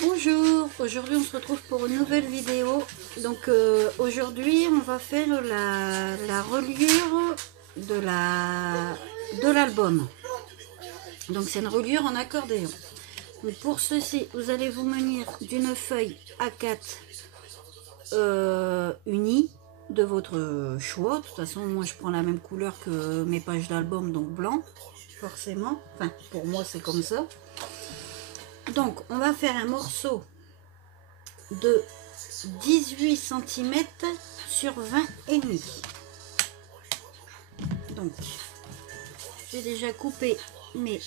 Bonjour, aujourd'hui on se retrouve pour une nouvelle vidéo. Donc aujourd'hui on va faire la reliure de l'album. Donc c'est une reliure en accordéon. Donc pour ceci, vous allez vous munir d'une feuille A4 unie de votre choix. De toute façon, moi je prends la même couleur que mes pages d'album, donc blanc, forcément. Enfin, pour moi c'est comme ça. Donc on va faire un morceau de 18 cm sur 20 et demi. Donc j'ai déjà coupé mes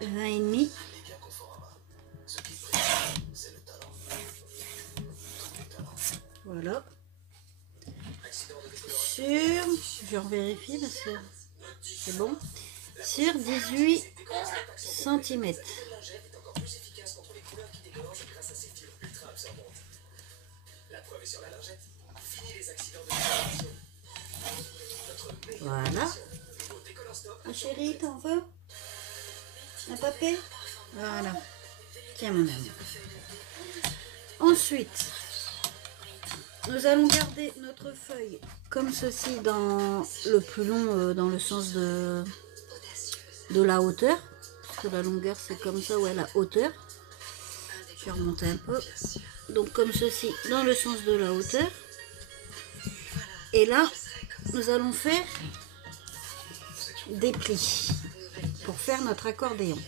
20 et demi. Voilà. Je vérifie parce que c'est bon. Sur 18 cm. Voilà. Ma chérie, t'en veux un papier? Voilà. Tiens, mon ami. Ensuite, nous allons garder notre feuille comme ceci dans le plus long, dans le sens de la hauteur. Parce que la longueur, c'est comme ça, ouais, la hauteur. Je vais remonter un peu. Donc, comme ceci, dans le sens de la hauteur. Et là, nous allons faire des plis pour faire notre accordéon.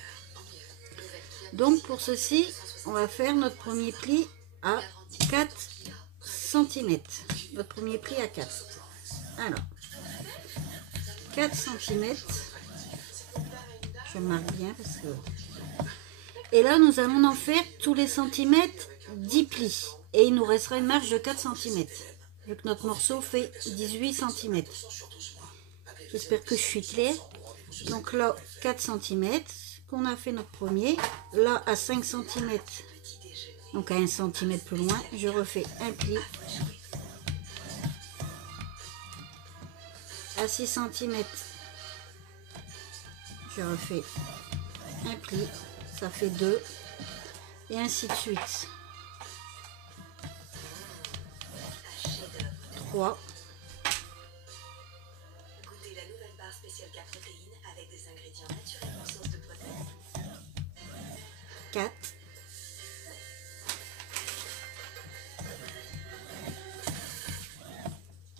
Donc, pour ceci, on va faire notre premier pli à 4 cm. Notre premier pli à 4. Alors, 4 cm. Je marque bien parce que... Et là, nous allons en faire tous les centimètres 10 plis. Et il nous restera une marge de 4 cm. Vu que notre morceau fait 18 cm. J'espère que je suis claire. Donc là, 4 cm. Qu'on a fait notre premier. Là, à 5 cm. Donc à 1 cm plus loin, je refais un pli. À 6 cm, je refais un pli. Ça fait 2. Et ainsi de suite. 3. Goûtez la nouvelle barre spéciale 4 protéines avec des ingrédients naturellement source de protéines. 4.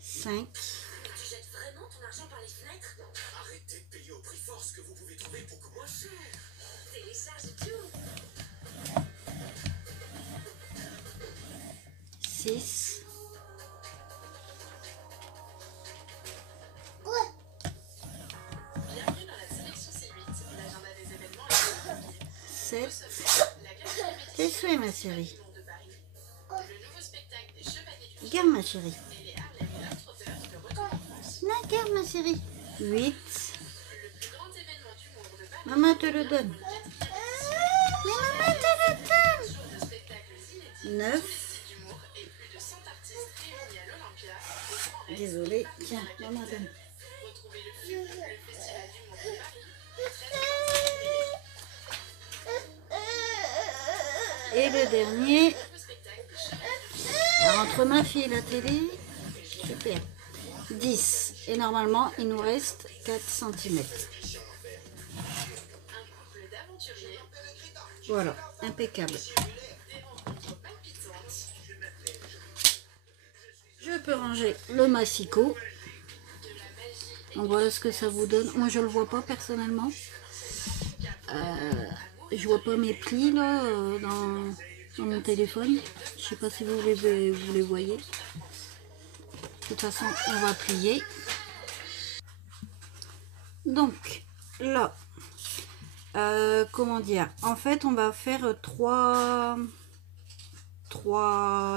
5. Tu jettes vraiment ton argent par les fenêtres? Arrêtez de payer au prix fort ce que vous pouvez trouver beaucoup moins cher. Télécharge tout. 6. 7. T'es souhait, ma chérie. Regarde, ma chérie. Non, regarde, ma chérie. 8. Maman te le donne. Mais maman te le donne. 9. Désolée. Tiens, maman donne. Et le dernier. Alors, entre ma fille et la télé, super. 10. Et normalement, il nous reste 4 cm. Voilà, impeccable. Je peux ranger le massicot. Donc voilà ce que ça vous donne. Moi, je le vois pas personnellement. Je vois pas mes plis là dans mon téléphone. Je sais pas si vous les voyez. De toute façon, on va plier. Donc là, comment dire? En fait, on va faire 3.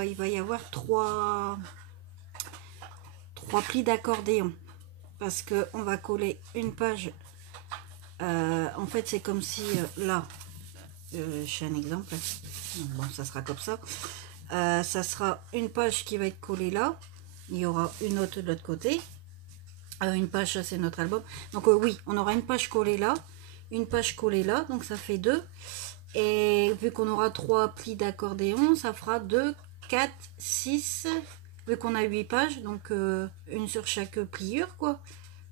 Il va y avoir 3 plis d'accordéon. Parce que on va coller une page. En fait, c'est comme si là, je fais un exemple. Bon, ça sera comme ça. Ça sera une page qui va être collée là. Il y aura une autre de l'autre côté. Une page, ça c'est notre album. Donc oui, on aura une page collée là, une page collée là. Donc ça fait 2. Et Et vu qu'on aura 3 plis d'accordéon, ça fera 2, 4, 6, vu qu'on a 8 pages, donc une sur chaque pliure, quoi.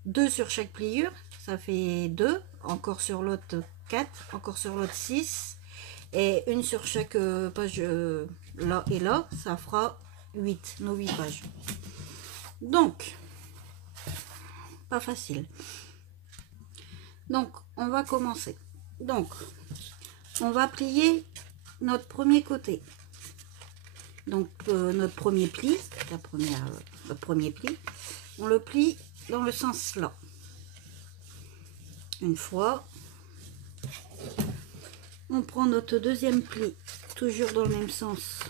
2 sur chaque pliure, ça fait 2, encore sur l'autre 4, encore sur l'autre 6, et une sur chaque page là et là, ça fera 8, nos 8 pages. Donc, pas facile. Donc, on va commencer. Donc, on va plier notre premier côté. Donc, notre premier pli, le premier pli, on le plie dans le sens là. Une fois, on prend notre deuxième pli, toujours dans le même sens,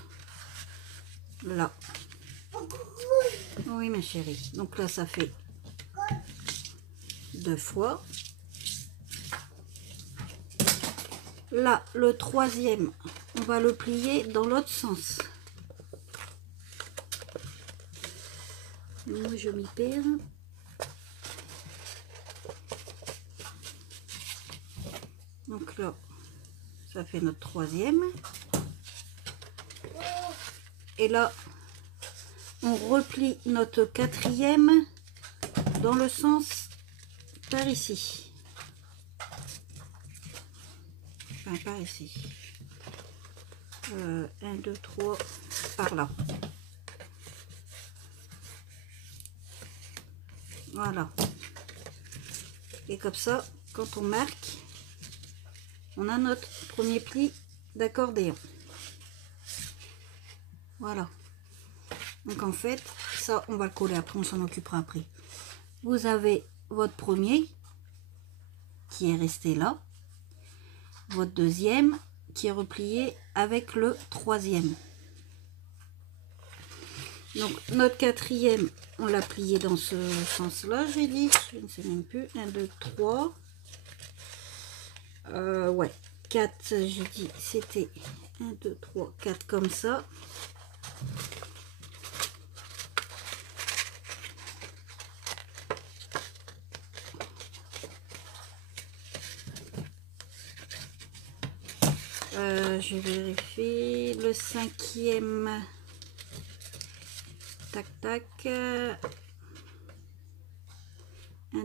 là. Oui, ma chérie. Donc là, ça fait 2 fois. Là, le troisième, on va le plier dans l'autre sens. Moi, je m'y perds. Donc là, ça fait notre troisième. Et là, on replie notre quatrième dans le sens par ici. Enfin, par ici. 1, 2, 3, par là. Voilà. Et comme ça, quand on marque, on a notre premier pli d'accordéon. Voilà. Donc en fait, ça, on va le coller après, on s'en occupera après. Vous avez votre premier qui est resté là. Votre deuxième qui est replié avec le troisième. Donc notre quatrième, on l'a plié dans ce sens-là, j'ai dit. Je ne sais même plus. 1, 2, 3. Ouais. 4, j'ai dit, c'était 1, 2, 3, 4 comme ça. Je vérifie le cinquième. Tac, tac. 1,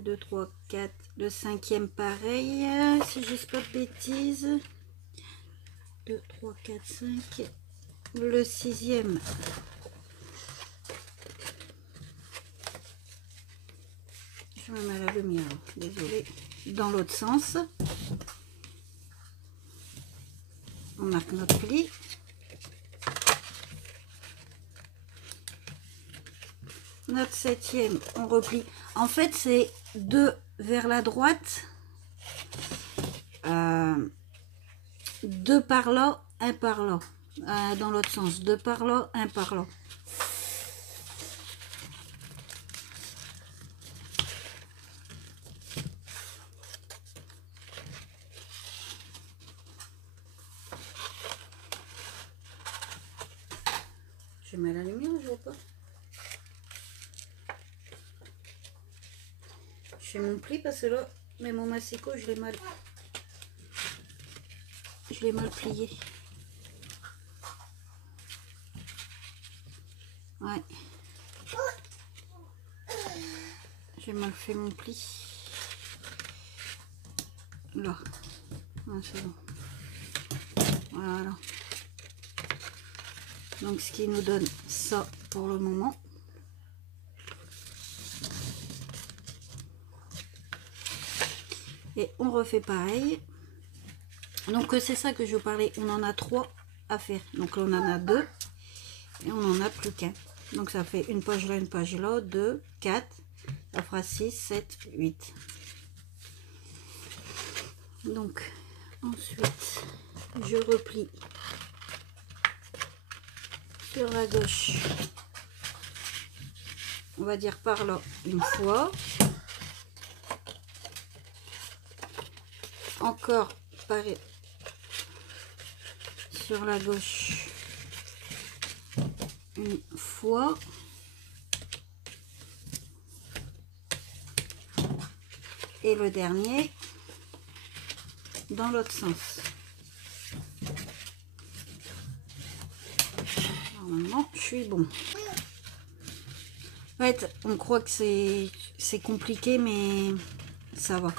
2, 3, 4. Le cinquième, pareil. Si je ne dis pas de bêtises. 2, 3, 4, 5. Le sixième. Je me mets à la lumière. Désolée. Dans l'autre sens. On marque notre pli. Notre septième, on replie. En fait, c'est 2 vers la droite. 2 par là, 1 par là. Dans l'autre sens. 2 par là, 1 par là. Je mets la lumière, je vois pas. Je fais mon pli parce que là, mais mon massicot, je l'ai mal plié. Ouais. J'ai mal fait mon pli. Là. Ah, c'est bon. Voilà. Donc ce qui nous donne ça pour le moment. Et on refait pareil. Donc c'est ça que je vous parlais. On en a 3 à faire. Donc là on en a 2. Et on n'en a plus qu'un. Donc ça fait une page là, une page là. 2, 4. Ça fera 6, 7, 8. Donc ensuite je replie sur la gauche, on va dire par là une fois, encore pareil sur la gauche une fois, et le dernier dans l'autre sens. Normalement, je suis bon. En fait, on croit que c'est compliqué, mais ça va.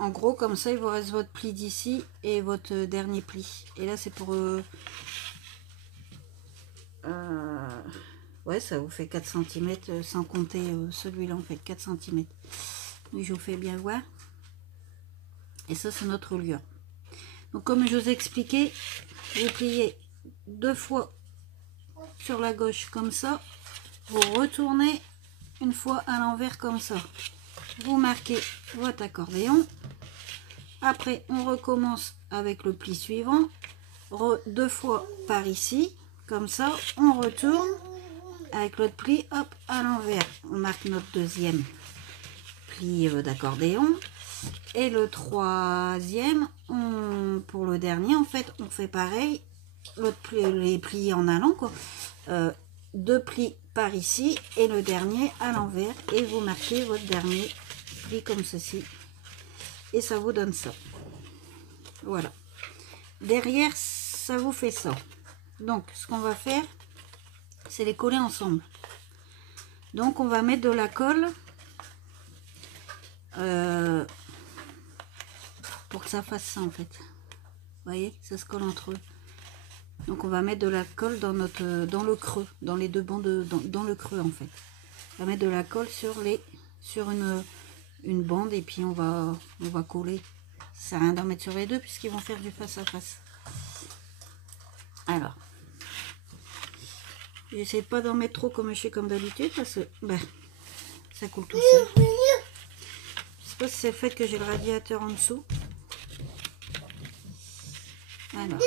En gros, comme ça, il vous reste votre pli d'ici et votre dernier pli. Et là, c'est pour... ouais, ça vous fait 4 cm, sans compter celui-là, en fait 4 cm. Je vous fais bien voir. Et ça, c'est notre lieu. Donc, comme je vous ai expliqué, vous pliez 2 fois sur la gauche comme ça. Vous retournez une fois à l'envers comme ça. Vous marquez votre accordéon. Après, on recommence avec le pli suivant. 2 fois par ici. Comme ça, on retourne avec l'autre pli, hop, à l'envers. On marque notre deuxième pli d'accordéon. Et le troisième, pour le dernier, en fait, on fait pareil. Les plis en allant, quoi. 2 plis par ici et le dernier à l'envers. Et vous marquez votre dernier pli comme ceci. Et ça vous donne ça. Voilà. Derrière, ça vous fait ça. Donc, ce qu'on va faire, c'est les coller ensemble. Donc, on va mettre de la colle pour que ça fasse ça, en fait. Vous voyez, ça se colle entre eux. Donc, on va mettre de la colle dans le creux, dans les deux bandes, dans le creux, en fait. On va mettre de la colle sur une bande et puis on va coller. Ça sert à rien d'en mettre sur les deux puisqu'ils vont faire du face à face. Alors, j'essaie pas d'en mettre trop comme je fais comme d'habitude parce que ben, ça coule tout seul. Je sais pas si c'est le fait que j'ai le radiateur en dessous. Alors,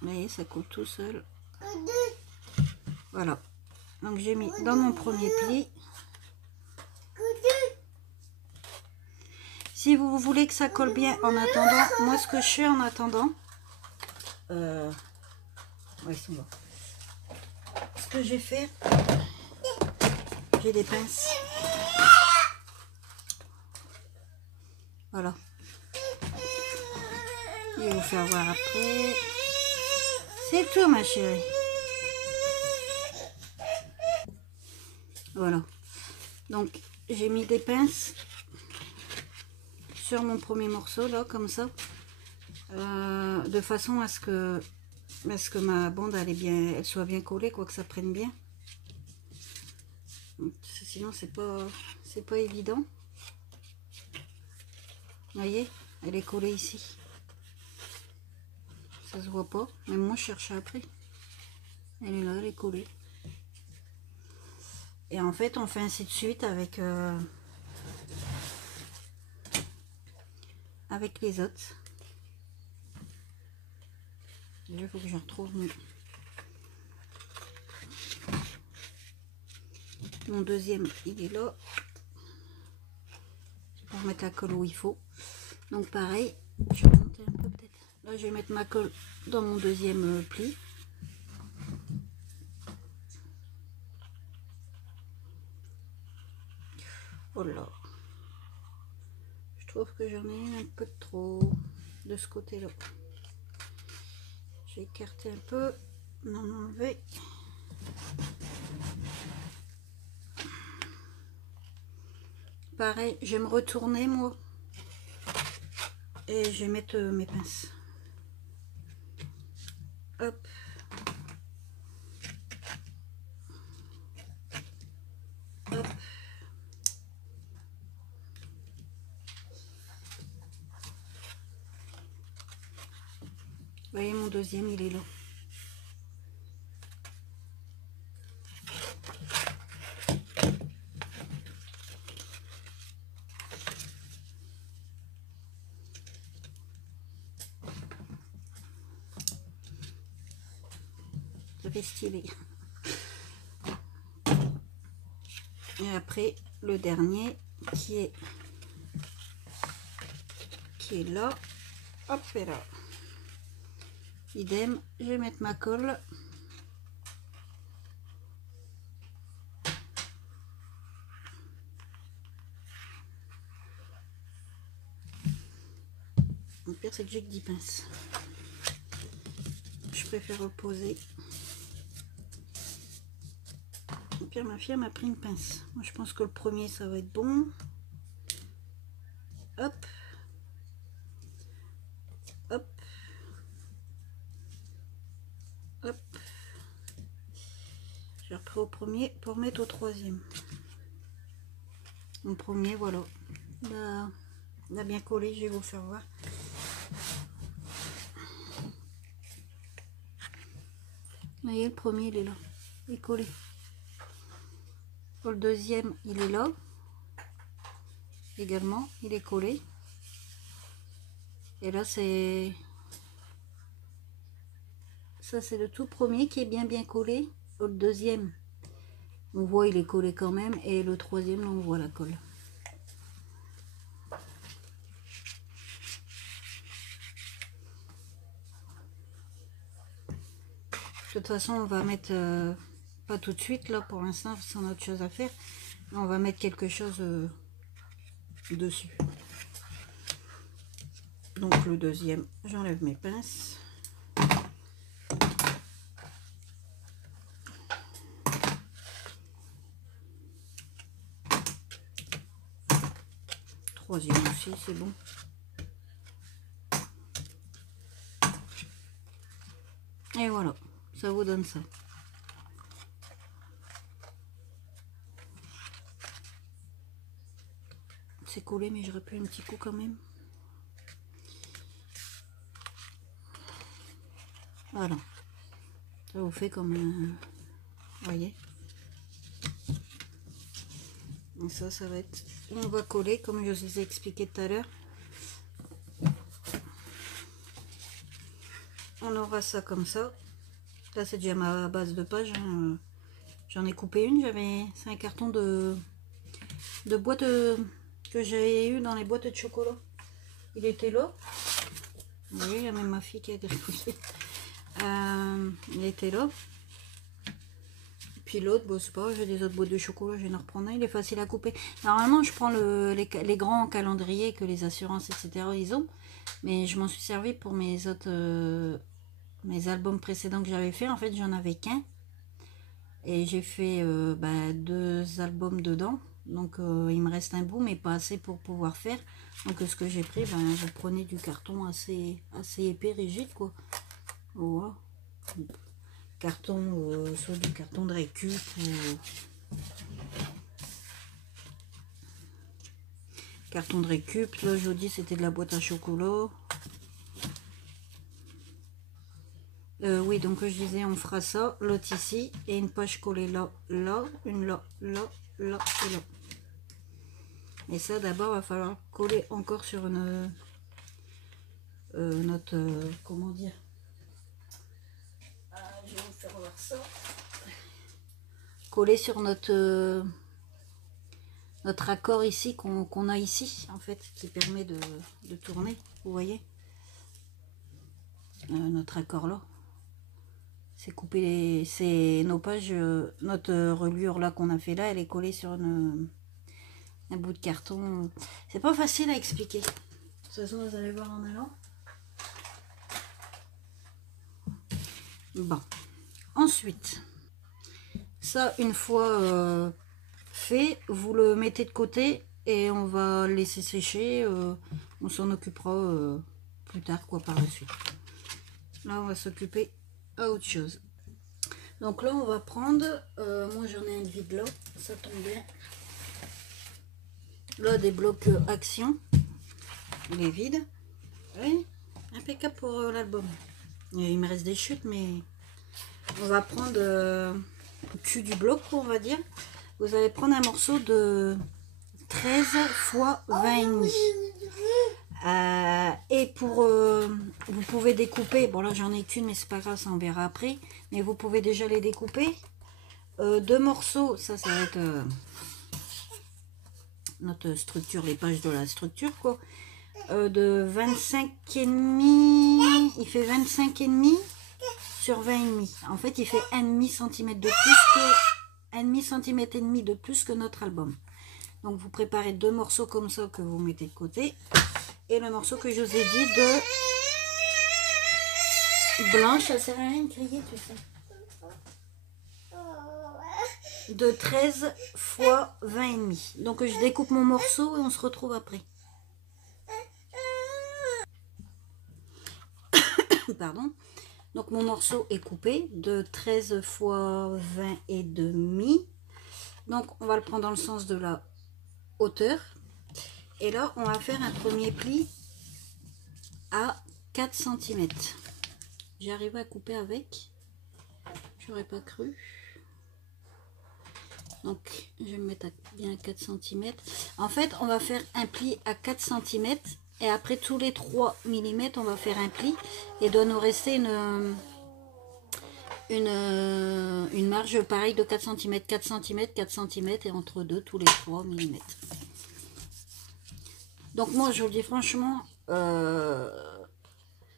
vous voyez, ça coule tout seul. Voilà. Donc j'ai mis dans mon premier pli. Si vous voulez que ça colle bien en attendant, moi ce que je fais en attendant, ouais, ils sont là. Ce que j'ai fait, j'ai des pinces. Voilà. Je vais vous faire voir après. C'est tout, ma chérie. Voilà. Donc j'ai mis des pinces sur mon premier morceau là, comme ça, de façon à ce que ma bande elle soit bien collée, quoi, que ça prenne bien. Donc, sinon c'est pas évident. Vous voyez, elle est collée ici. Ça se voit pas, même moi je cherchais après. Elle est là, elle est collée. Et en fait on fait ainsi de suite avec les autres. Il faut que je retrouve mon deuxième, il est là. Pour mettre la colle où il faut. Donc pareil, je vais monter un peu peut-être. Là je vais mettre ma colle dans mon deuxième pli. Oh là, je trouve que j'en ai un peu trop de ce côté là. J'ai écarté un peu, m'en enlever. Pareil, je vais me retourner moi et je vais mettre mes pinces. Hop. Hop. Vous voyez, mon deuxième, il est là. Ça fait stylé. Et après, le dernier qui est là. Hop, et là. Idem, je vais mettre ma colle. Le pire, c'est que j'ai que 10 pinces. Je préfère reposer. Le pire, ma fille m'a pris une pince. Moi, je pense que le premier, ça va être bon. Hop. Hop. Hop. J'ai repris au premier pour mettre au troisième. Le premier, voilà. Il a bien collé, je vais vous faire voir. Vous voyez, le premier, il est là. Il est collé. Pour le deuxième, il est là. Également, il est collé. Et là, c'est... Ça, c'est le tout premier qui est bien collé. Le deuxième, on voit, il est collé quand même. Et le troisième, là, on voit la colle. De toute façon, on va mettre... pas tout de suite, là, pour l'instant, parce qu'on a autre chose à faire. On va mettre quelque chose dessus. Donc, le deuxième, j'enlève mes pinces. Troisième aussi, c'est bon. Et voilà, ça vous donne ça. C'est collé, mais j'aurais pu un petit coup quand même. Voilà. Ça vous fait comme un... voyez. Et ça va être... On va coller, comme je vous ai expliqué tout à l'heure. On aura ça comme ça. Là, c'est déjà ma base de page. Hein. J'en ai coupé une. C'est un carton de boîte que j'ai eu dans les boîtes de chocolat. Il était là. Vous voyez, il y a même ma fille qui a griffonné. Il était là. Puis l'autre, bon, c'est pas grave, j'ai des autres boîtes de chocolat, je vais en reprendre un. Il est facile à couper. Normalement, je prends les grands calendriers que les assurances, etc. ils ont. Mais je m'en suis servi pour mes autres... mes albums précédents que j'avais fait. En fait, j'en avais qu'un. Et j'ai fait 2 albums dedans. Donc, il me reste un bout, mais pas assez pour pouvoir faire. Donc, ce que j'ai pris, je prenais du carton assez épais, rigide, quoi. Voilà. Carton, soit du carton de récup ou... Carton de récup. Là, je vous dis, c'était de la boîte à chocolat. Oui, donc je disais, on fera ça, l'autre ici, et une page collée là, là, une là, là, là et là. Et ça, d'abord, va falloir coller encore sur une notre, comment dire, je vais vous faire voir ça. Coller sur notre accord ici, qu'on a ici, en fait, qui permet de tourner, vous voyez, notre accord là. C'est coupé, c'est nos pages, notre reliure là qu'on a fait là, elle est collée sur un bout de carton. C'est pas facile à expliquer. De toute façon, vous allez voir en allant. Bon. Ensuite, ça, une fois fait, vous le mettez de côté et on va laisser sécher. On s'en occupera plus tard, quoi, par la suite. Là, on va s'occuper à autre chose. Donc là, on va prendre, moi j'en ai un de vide là, ça tombe bien. Là, des blocs action, il est vide. Oui, impeccable pour l'album. Il me reste des chutes, mais on va prendre le cul du bloc, on va dire. Vous allez prendre un morceau de 13 x 20,5. Et pour vous pouvez découper, bon là j'en ai qu'une mais c'est pas grave, ça on verra après, mais vous pouvez déjà les découper. 2 morceaux, ça va être notre structure, les pages de la structure, quoi, de 25,5, il fait 25,5 sur 20,5. En fait il fait 1,5 cm de plus que 1,5 cm de plus que notre album. Donc vous préparez 2 morceaux comme ça que vous mettez de côté. et le morceau que je vous ai dit de blanche, ça sert à rien de crier, tu sais. De 13 fois 20 et demi. Donc je découpe mon morceau et on se retrouve après. Pardon. Donc mon morceau est coupé de 13 fois 20 et demi. Donc on va le prendre dans le sens de la hauteur. Et là on va faire un premier pli à 4 cm. J'arrive à couper avec. J'aurais pas cru. Donc je vais me mettre bien à 4 cm. En fait on va faire un pli à 4 cm. Et après tous les 3 mm on va faire un pli. Et doit nous rester une marge pareille de 4 cm, 4 cm, 4 cm et entre deux tous les 3 mm. Donc moi je vous le dis franchement,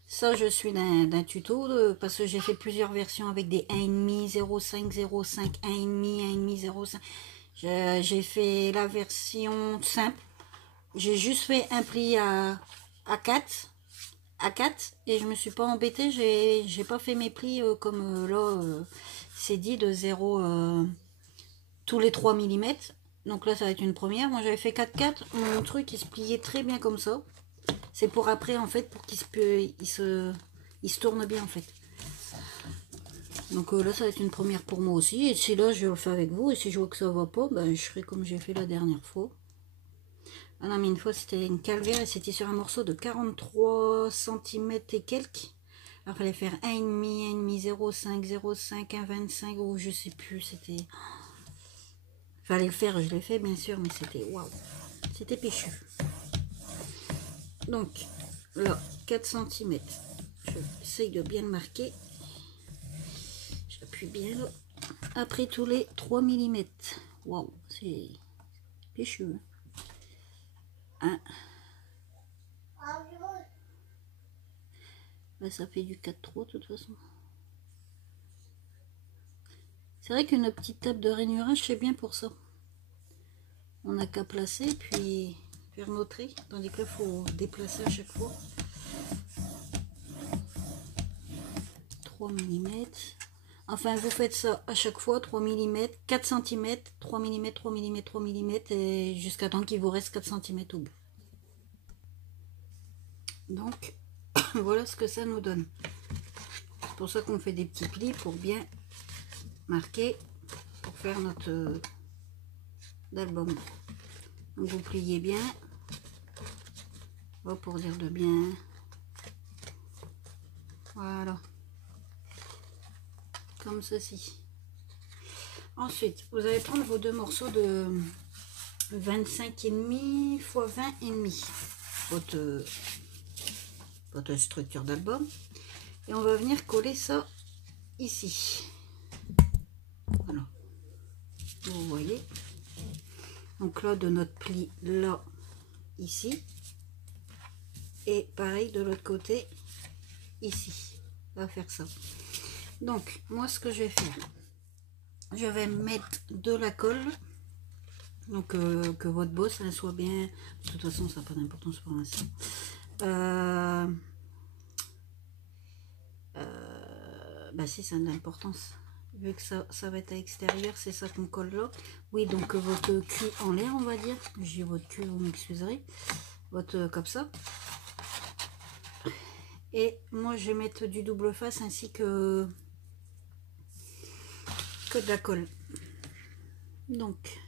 ça je suis d'un tuto parce que j'ai fait plusieurs versions avec des 1,5, 0,5, 0,5, 1,5, 1,5, 0,5. J'ai fait la version simple. J'ai juste fait un pli à 4. À 4 et je me suis pas embêtée, j'ai pas fait mes plis comme là c'est dit de 0 tous les 3 mm. Donc là ça va être une première. Moi j'avais fait 4-4, mon truc il se pliait très bien comme ça. C'est pour après en fait pour qu'il se tourne bien en fait. Donc là ça va être une première pour moi aussi. Et si là je le fais avec vous et si je vois que ça va pas, ben, je ferai comme j'ai fait la dernière fois. Ah non mais une fois c'était une calvaire et c'était sur un morceau de 43 cm et quelques. Alors il fallait faire 1,5, 0,5, 0,5, 1,25 ou je sais plus, c'était... Fallait le faire, je l'ai fait bien sûr, mais c'était waouh, c'était péchu. Donc là, 4 cm, j'essaye de bien le marquer. J'appuie bien là. Après tous les 3 mm. Waouh, c'est péchu. Hein. Ben, ça fait du 4-3 de toute façon. C'est vrai qu'une petite table de rainurage c'est bien pour ça. On n'a qu'à placer puis faire nos traits, tandis que là il faut déplacer à chaque fois. 3 mm. Enfin vous faites ça à chaque fois, 3 mm, 4 cm, 3 mm, 3 mm, 3 mm et jusqu'à temps qu'il vous reste 4 cm au bout. Donc voilà ce que ça nous donne. C'est pour ça qu'on fait des petits plis pour bien marquer, pour faire notre album. Donc vous pliez bien, pour dire de bien. Voilà, comme ceci. Ensuite vous allez prendre vos deux morceaux de 25,5 x 20,5, votre structure d'album, et on va venir coller ça ici. Voilà, vous voyez. Donc là de notre pli là ici et pareil de l'autre côté ici. On va faire ça. Donc moi ce que je vais faire, je vais mettre de la colle, donc que votre bosse elle soit bien, de toute façon ça n'a pas d'importance pour l'instant. Bah si, ça a de l'importance vu que ça va être à l'extérieur, c'est ça qu'on colle là. Oui, donc votre cul en l'air on va dire, j'ai votre cul, vous m'excuserez, votre comme ça. Et moi je vais mettre du double face ainsi que de la colle. Donc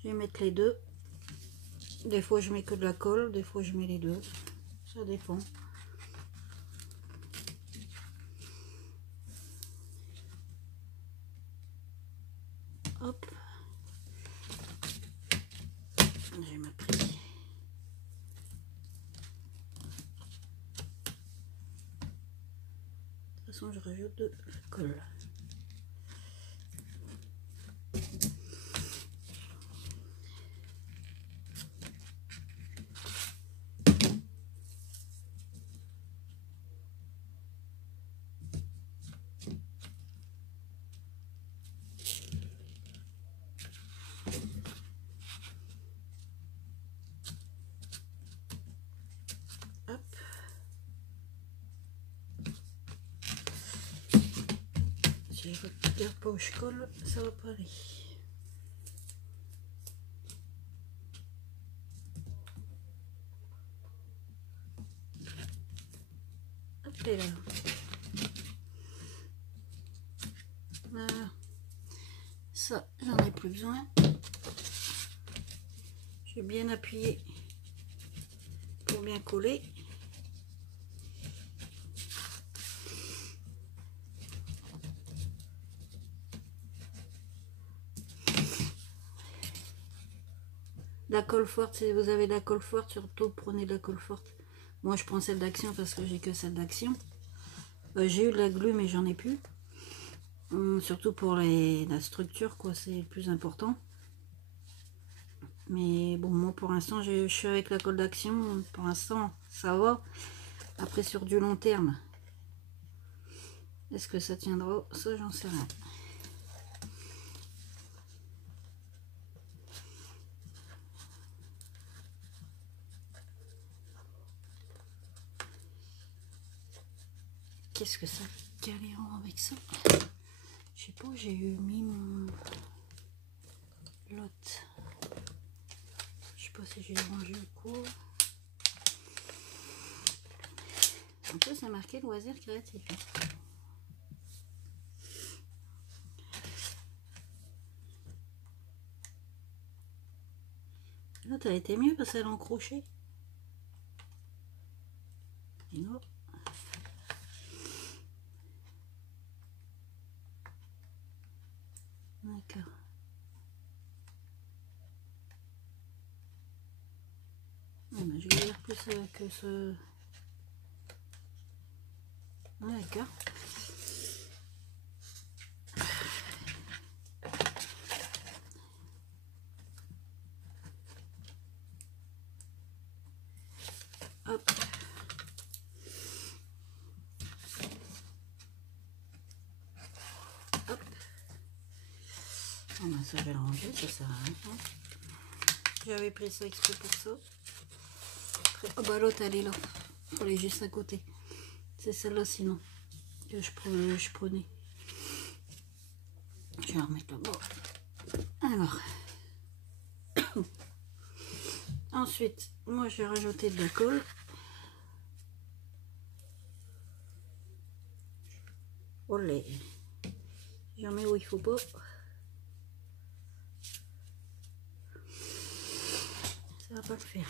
je vais mettre les deux. Des fois je mets que de la colle, des fois je mets les deux, ça dépend. Hop, j'ai ma prise. De toute façon je rajoute de la colle. garde pas où je colle, ça va pas aller. Hop et là. Voilà. Ça, j'en ai plus besoin. J'ai bien appuyé pour bien coller. La colle forte, si vous avez de la colle forte, surtout prenez de la colle forte. Moi je prends celle d'Action parce que j'ai que celle d'Action. J'ai eu de la glu mais j'en ai plus. Surtout pour la structure, quoi, c'est le plus important. Mais bon, moi pour l'instant je suis avec la colle d'Action. Pour l'instant ça va. Après sur du long terme, est-ce que ça tiendra? Ça j'en sais rien. Qu'est-ce que ça galérant avec ça? Je sais pas où j'ai mis mon lot. Je sais pas si j'ai rangé ou quoi. En plus c'est marqué loisir créatif. Là t'as été mieux parce qu'elle est en crochet. Et non. D'accord. Je vais lire plus que ce... D'accord. Hop. Hop. Bon, ben, ça je vais le ranger, ça sert à rien. J'avais pris ça exprès pour ça. Après, oh bah l'autre elle est là. Elle est juste à côté. C'est celle-là sinon que je prenais. Je vais la remettre là-bas. Alors. Ensuite, moi je vais rajouter de la colle. Olé. J'en mets où il faut pas. Ça va pas le faire.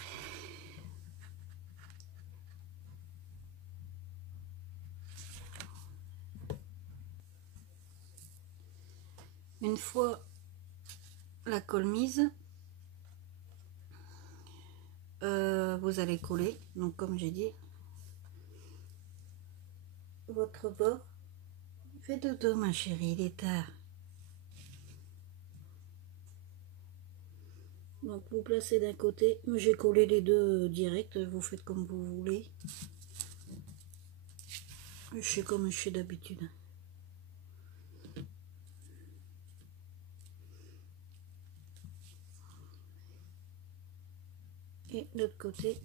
Une fois la colle mise, vous allez coller. Donc comme j'ai dit, votre bord. Fais dodo ma chérie, il est tard. Donc vous placez d'un côté. J'ai collé les deux direct. Vous faites comme vous voulez. Je fais comme je fais d'habitude. Et de l'autre côté.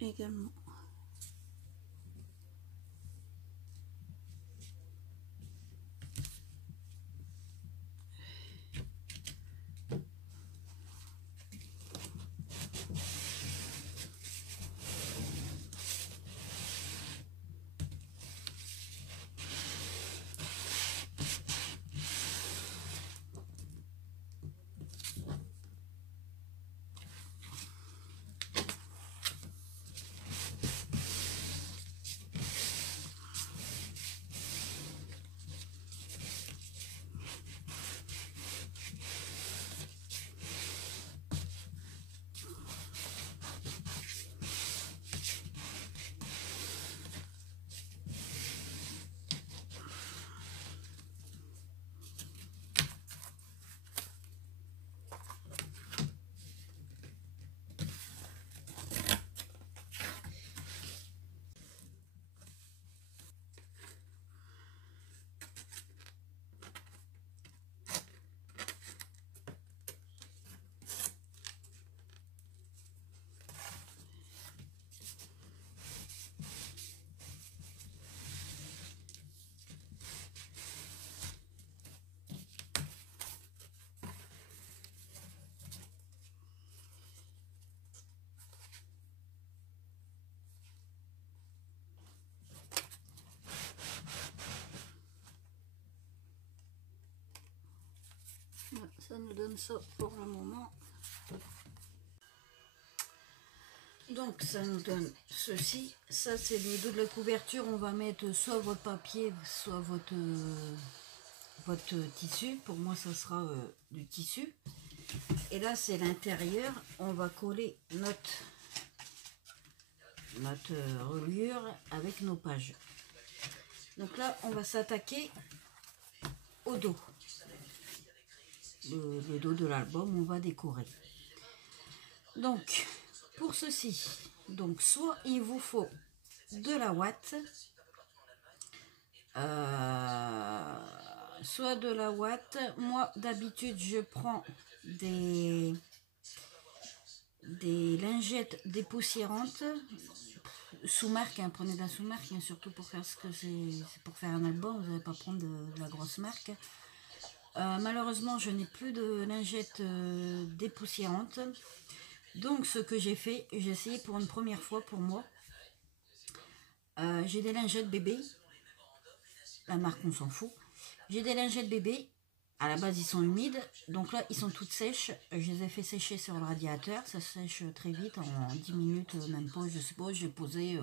Également. Voilà, ça nous donne ça pour le moment. Donc ça nous donne ceci. Ça c'est le dos de la couverture. On va mettre soit votre papier, soit votre tissu. Pour moi ça sera du tissu. Et là c'est l'intérieur. On va coller notre reliure avec nos pages. Donc là on va s'attaquer au dos. Le dos de l'album on va décorer. Donc pour ceci, donc soit il vous faut de la ouate, soit de la ouate. Moi d'habitude je prends des lingettes dépoussiérantes sous marque, hein, prenez de la sous marque, hein, surtout pour faire ce que c'est pour faire un album, vous n'allez pas prendre de la grosse marque. Malheureusement je n'ai plus de lingettes dépoussiérantes. Donc ce que j'ai fait, j'ai essayé pour une première fois pour moi. J'ai des lingettes bébé. La marque on s'en fout. J'ai des lingettes bébé. À la base ils sont humides. Donc là ils sont toutes sèches. Je les ai fait sécher sur le radiateur. Ça sèche très vite, en 10 minutes, même pas, je suppose. J'ai posé,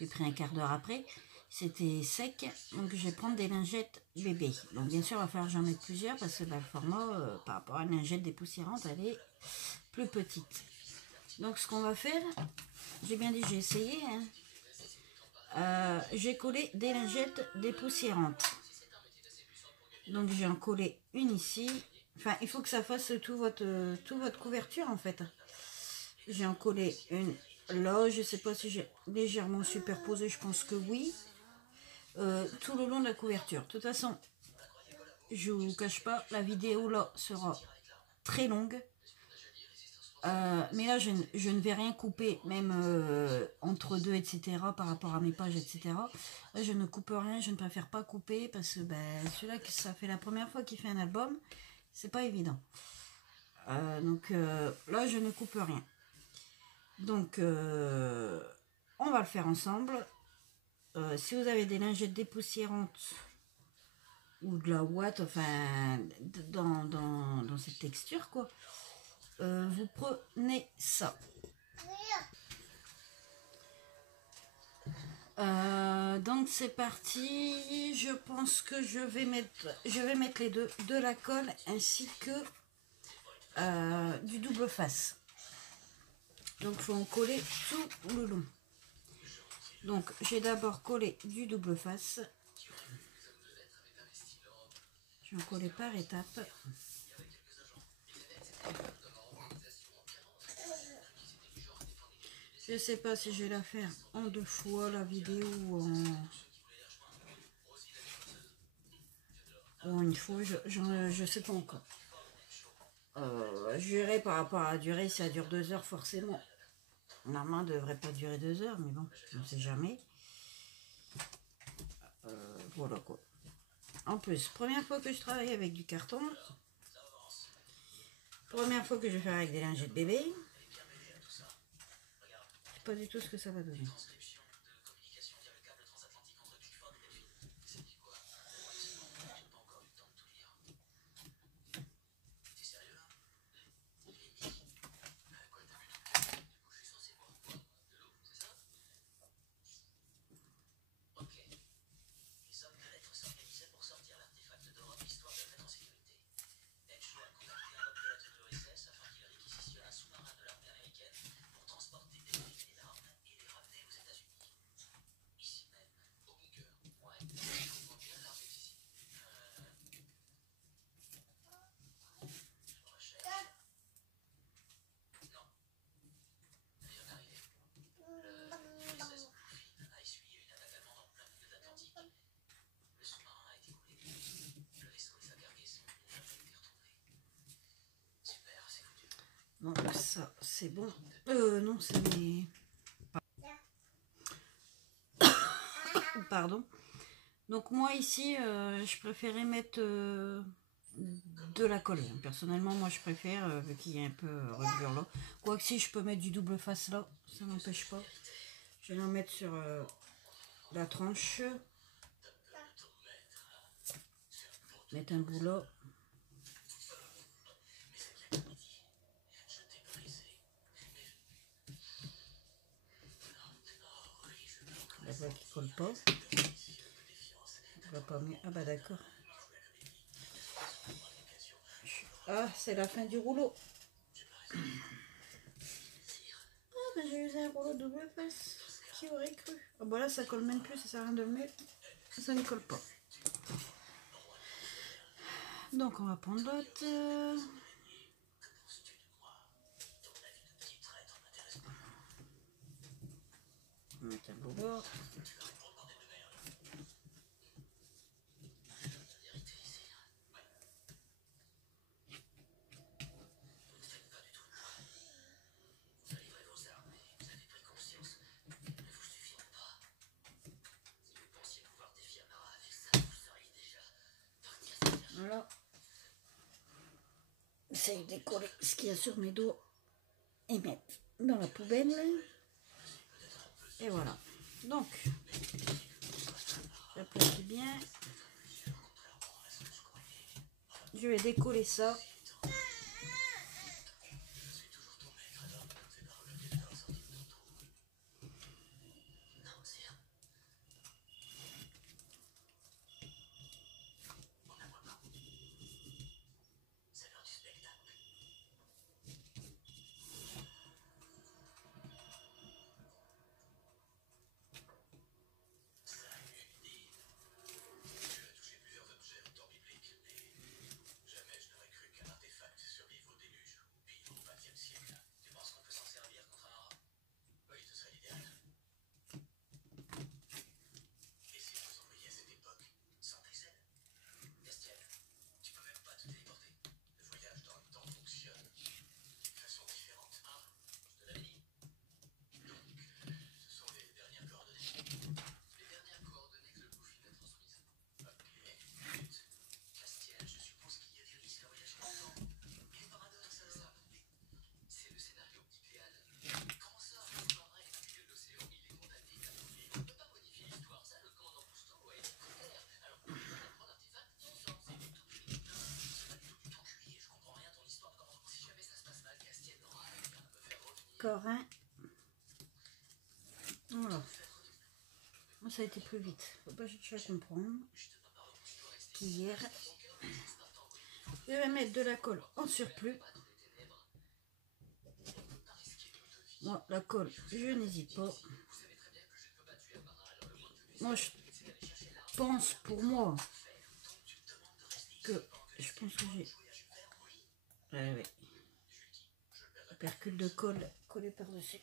j'ai pris un quart d'heure après. C'était sec. Donc je vais prendre des lingettes bébé. Donc bien sûr il va falloir que j'en mette plusieurs. Parce que le format par rapport à une lingette dépoussiérante, elle est plus petite. Donc ce qu'on va faire, j'ai bien dit j'ai essayé, hein. J'ai collé des lingettes dépoussiérantes. Donc j'ai en collé une ici. Enfin il faut que ça fasse tout votre couverture en fait. J'ai en collé une là, je sais pas si j'ai légèrement superposé, je pense que oui. Tout le long de la couverture. De toute façon je vous cache pas, la vidéo là sera très longue. Mais là je ne vais rien couper, même entre deux, etc. par rapport à mes pages, etc. Là je ne coupe rien, je ne préfère pas couper parce que celui-là, ça fait la première fois qu'il fait un album, c'est pas évident. Donc là je ne coupe rien. Donc on va le faire ensemble. Si vous avez des lingettes dépoussiérantes ou de la ouate, enfin dans cette texture quoi. Vous prenez ça. Donc c'est parti. Je pense que je vais mettre les deux, de la colle ainsi que du double face. Donc il faut en coller tout le long. Donc j'ai d'abord collé du double face. Je vais en coller par étapes. Je sais pas si je vais la faire en 2 fois la vidéo ou en une fois, je sais pas encore. Je verrai par rapport à la durée, si ça dure 2 heures forcément. Normalement, elle ne devrait pas durer 2 heures, mais bon, on ne sait jamais. Voilà quoi. En plus, première fois que je travaille avec du carton. Première fois que je vais faire avec des lingettes bébé. Pas du tout ce que ça va donner. Bon, ça c'est bon. Non, c'est les... Pardon. Donc moi ici, je préférais mettre de la colle. Personnellement, moi je préfère, vu qu'il y a un peu reliure là. Quoique si je peux mettre du double face là, ça n'empêche pas. Je vais en mettre sur la tranche. Mettre un bout là. mieux. Ah bah d'accord. Ah, c'est la fin du rouleau. Ah, bah j'ai usé un rouleau double face. Qui aurait cru? Ah bah là, ça colle même plus, ça sert à rien de le mettre. Ça ne colle pas. Donc, on va prendre l'autre. On va mettre un beau bord. Voilà. J'essaye de décoller ce qu'il y a sur mes dos et mettre dans la poubelle. Et voilà. Donc, j'applatis bien. Je vais décoller ça. Corin. Voilà. Ça a été plus vite. Faut pas chercher à comprendre. Qu'hier, je vais mettre de la colle en surplus. Moi, la colle, je n'hésite pas. Moi, je pense pour moi que je pense que j'ai un percule de colle collé par-dessus.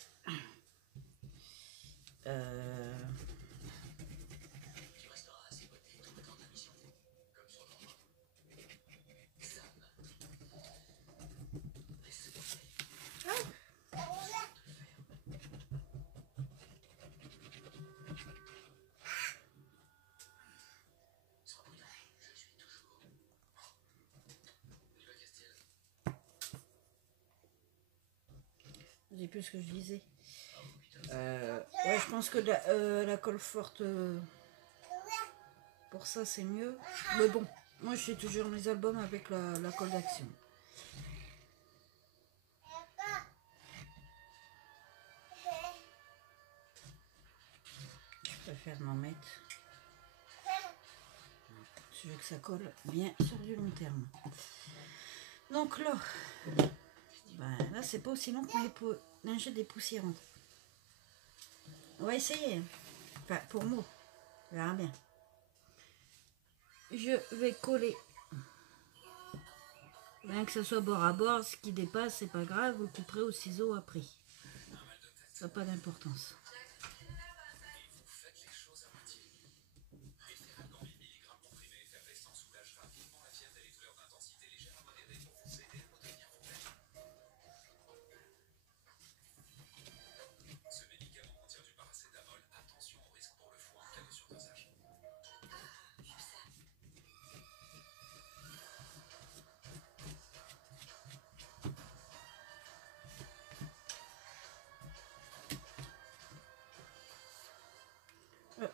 J'ai plus ce que je disais. Ouais, je pense que la colle forte, pour ça, c'est mieux. Mais bon, moi, je fais toujours mes albums avec la colle d'action. Je préfère m'en mettre. Je veux que ça colle bien sur du long terme. Donc là, ben, là, c'est pas aussi long que mes lingettes dépoussiérantes. On va essayer. Enfin, pour moi, on verra bien. Je vais coller. Bien que ce soit bord à bord, ce qui dépasse, c'est pas grave, vous le couperez au ciseau après. Ça n'a pas d'importance.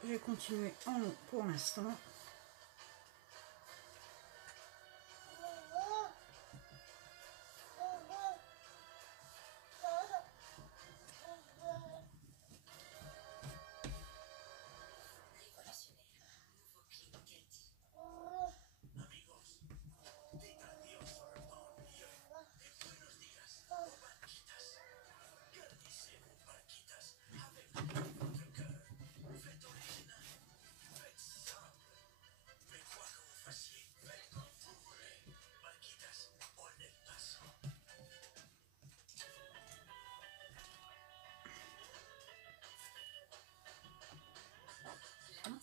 Je vais continuer en haut pour l'instant.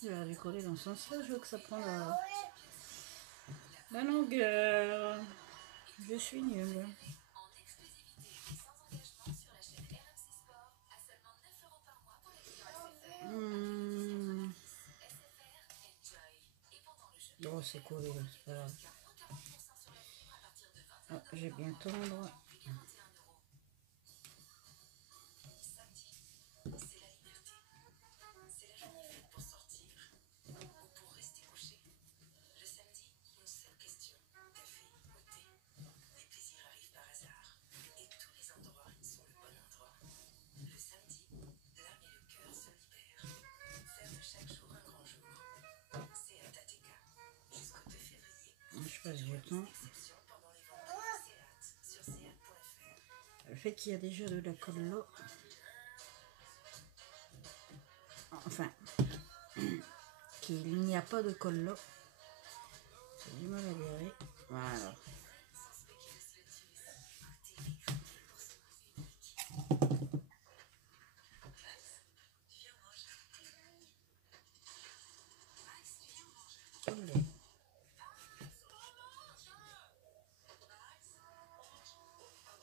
Je vais aller coller dans ce sens-là. Je veux que ça prenne la longueur. Je suis nulle. En exclusivité et sans engagement sur la chaîne RMC Sport à seulement 9 € par mois pour les clients SFR. SFR Enjoy. Et pendant le jeu, Bon, c'est collé, là, c'est pas grave. moins 40% sur la fibre à partir de 20 Ah, j'ai bien tendre. puis 41 €. Samedi, c'est la liberté. C'est la journée faite pour sortir ou pour rester couché. Le samedi, une seule question. Café ou thé. Les plaisirs arrivent par hasard. Et tous les endroits sont le bon endroit. Le samedi, l'âme et le cœur se libèrent. Faire de chaque jour un grand jour. C'est à Tateka. Jusqu'au 2 février. Je sais pas si j'ai le temps. Exception pendant les ventes de Seat sur seat.fr. Le fait qu'il y a déjà de la colle là. Enfin, qu'il n'y a pas de colle là. C'est du mal à gérer. Voilà. Olé.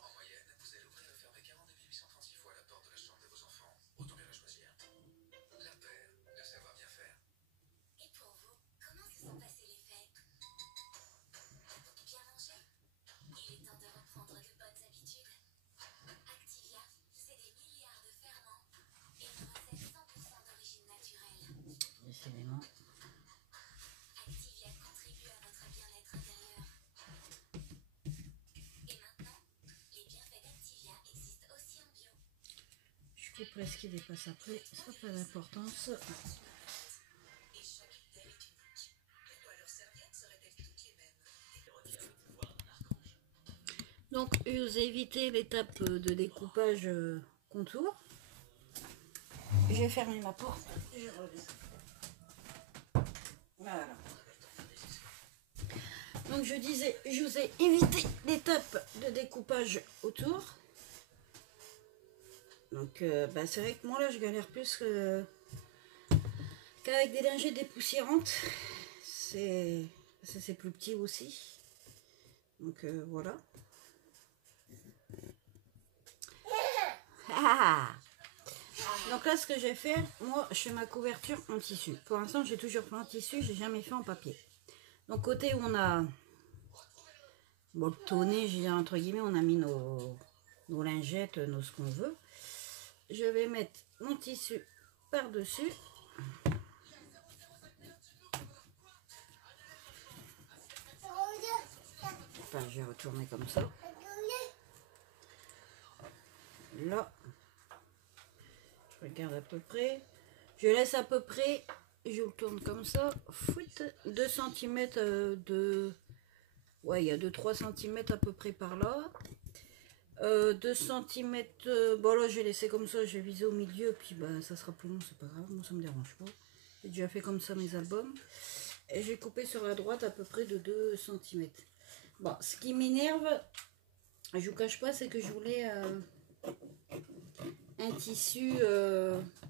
En moyenne, vous allez ouvrir et fermer 42 836 fois la porte de la chambre de vos enfants. Autant bien la choisir. La paire de savoir bien faire. Et pour vous, comment se sont passées les fêtes? Bien mangé? Il est temps de reprendre de bonnes habitudes. Activia, c'est des milliards de ferments et une recette 100% d'origine naturelle. Décidément. Activia contribue à votre bien-être intérieur. Et maintenant, les bienfaits d'Activia existent aussi en bio. Je couperai ce qui dépasse après. Ça n'a pas d'importance. Et chaque d'elles est unique. Pourquoi leurs serviettes seraient-elles toutes les mêmes? Donc, vous évitez l'étape de découpage contour. J'ai fermé ma porte. Je reviens. Voilà. Donc, je disais, je vous ai évité l'étape de découpage autour. Donc, bah, c'est vrai que moi, là, je galère plus qu'avec des lingettes dépoussiérantes. C'est plus petit aussi. Donc, voilà. Ah. Donc là, ce que je vais faire, moi, je fais ma couverture en tissu. Pour l'instant, j'ai toujours fait en tissu, j'ai jamais fait en papier. Donc, côté où on a molletonné, je dirais entre guillemets, on a mis nos lingettes, ce qu'on veut. Je vais mettre mon tissu par-dessus. Enfin, je vais retourner comme ça. Là. Je regarde à peu près. Je laisse à peu près, je le tourne comme ça, 2 cm de... Ouais, il y a 2-3 cm à peu près par là. 2 cm... bon là, je vais laisser comme ça, je vais viser au milieu, puis bah, ça sera plus long, c'est pas grave, moi ça me dérange pas. J'ai déjà fait comme ça mes albums. Et j'ai coupé sur la droite à peu près de 2 cm. Bon, ce qui m'énerve, je vous cache pas, c'est que je voulais... un tissu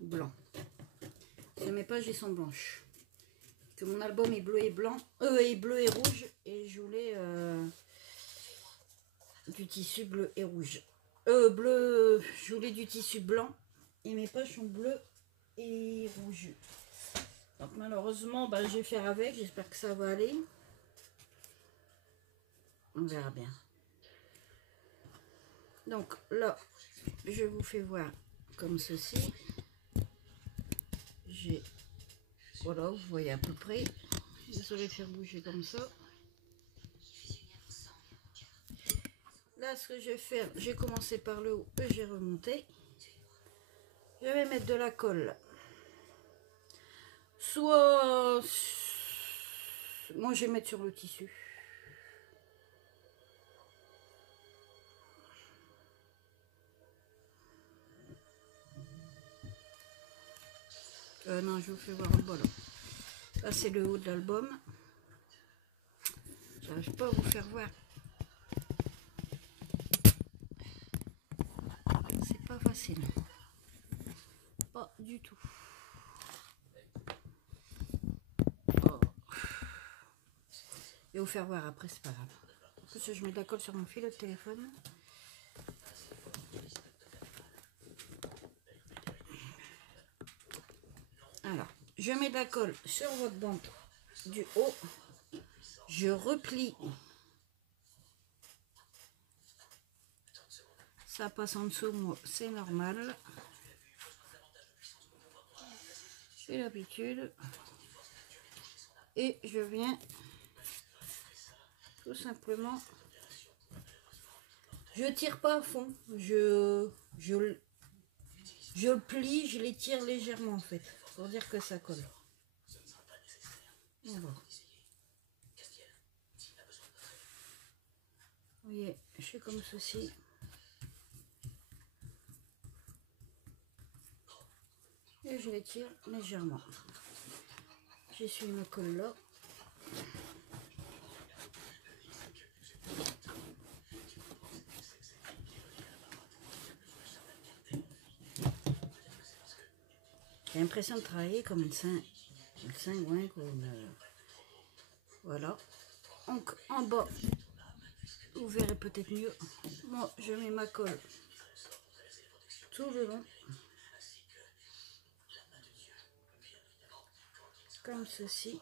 blanc. Que mes pages sont blanches. Que mon album est bleu et blanc, est bleu et rouge, et je voulais du tissu bleu et rouge. Je voulais du tissu blanc et mes pages sont bleues et rouges. Donc malheureusement, bah, je vais faire avec. J'espère que ça va aller. On verra bien. Donc là, je vous fais voir comme ceci. J'ai, voilà, vous voyez à peu près. Désolée de faire bouger comme ça. Là, ce que je vais faire, j'ai commencé par le haut et j'ai remonté. Je vais mettre de la colle. Soit, moi, je vais mettre sur le tissu. Non, je vous fais voir en bas là. Là, c'est le haut de l'album. J'arrive pas à vous faire voir. C'est pas facile. Pas du tout. vais vous faire voir après, c'est pas grave. Parce que je mets de la colle sur mon fil de téléphone. Alors, je mets de la colle sur votre bande du haut. Je replie. Ça passe en dessous, moi, c'est normal. J'ai l'habitude. Et je viens tout simplement. Je tire pas à fond. Je le plie, je les tire légèrement en fait. Pour dire que ça colle. Voilà. Vous voyez, je fais comme ceci. Et je les tire légèrement. J'essuie ma colle là. J'ai l'impression de travailler comme une cingouin, voilà. Donc en bas, vous verrez peut-être mieux. Moi, je mets ma colle tout le long. Comme ceci.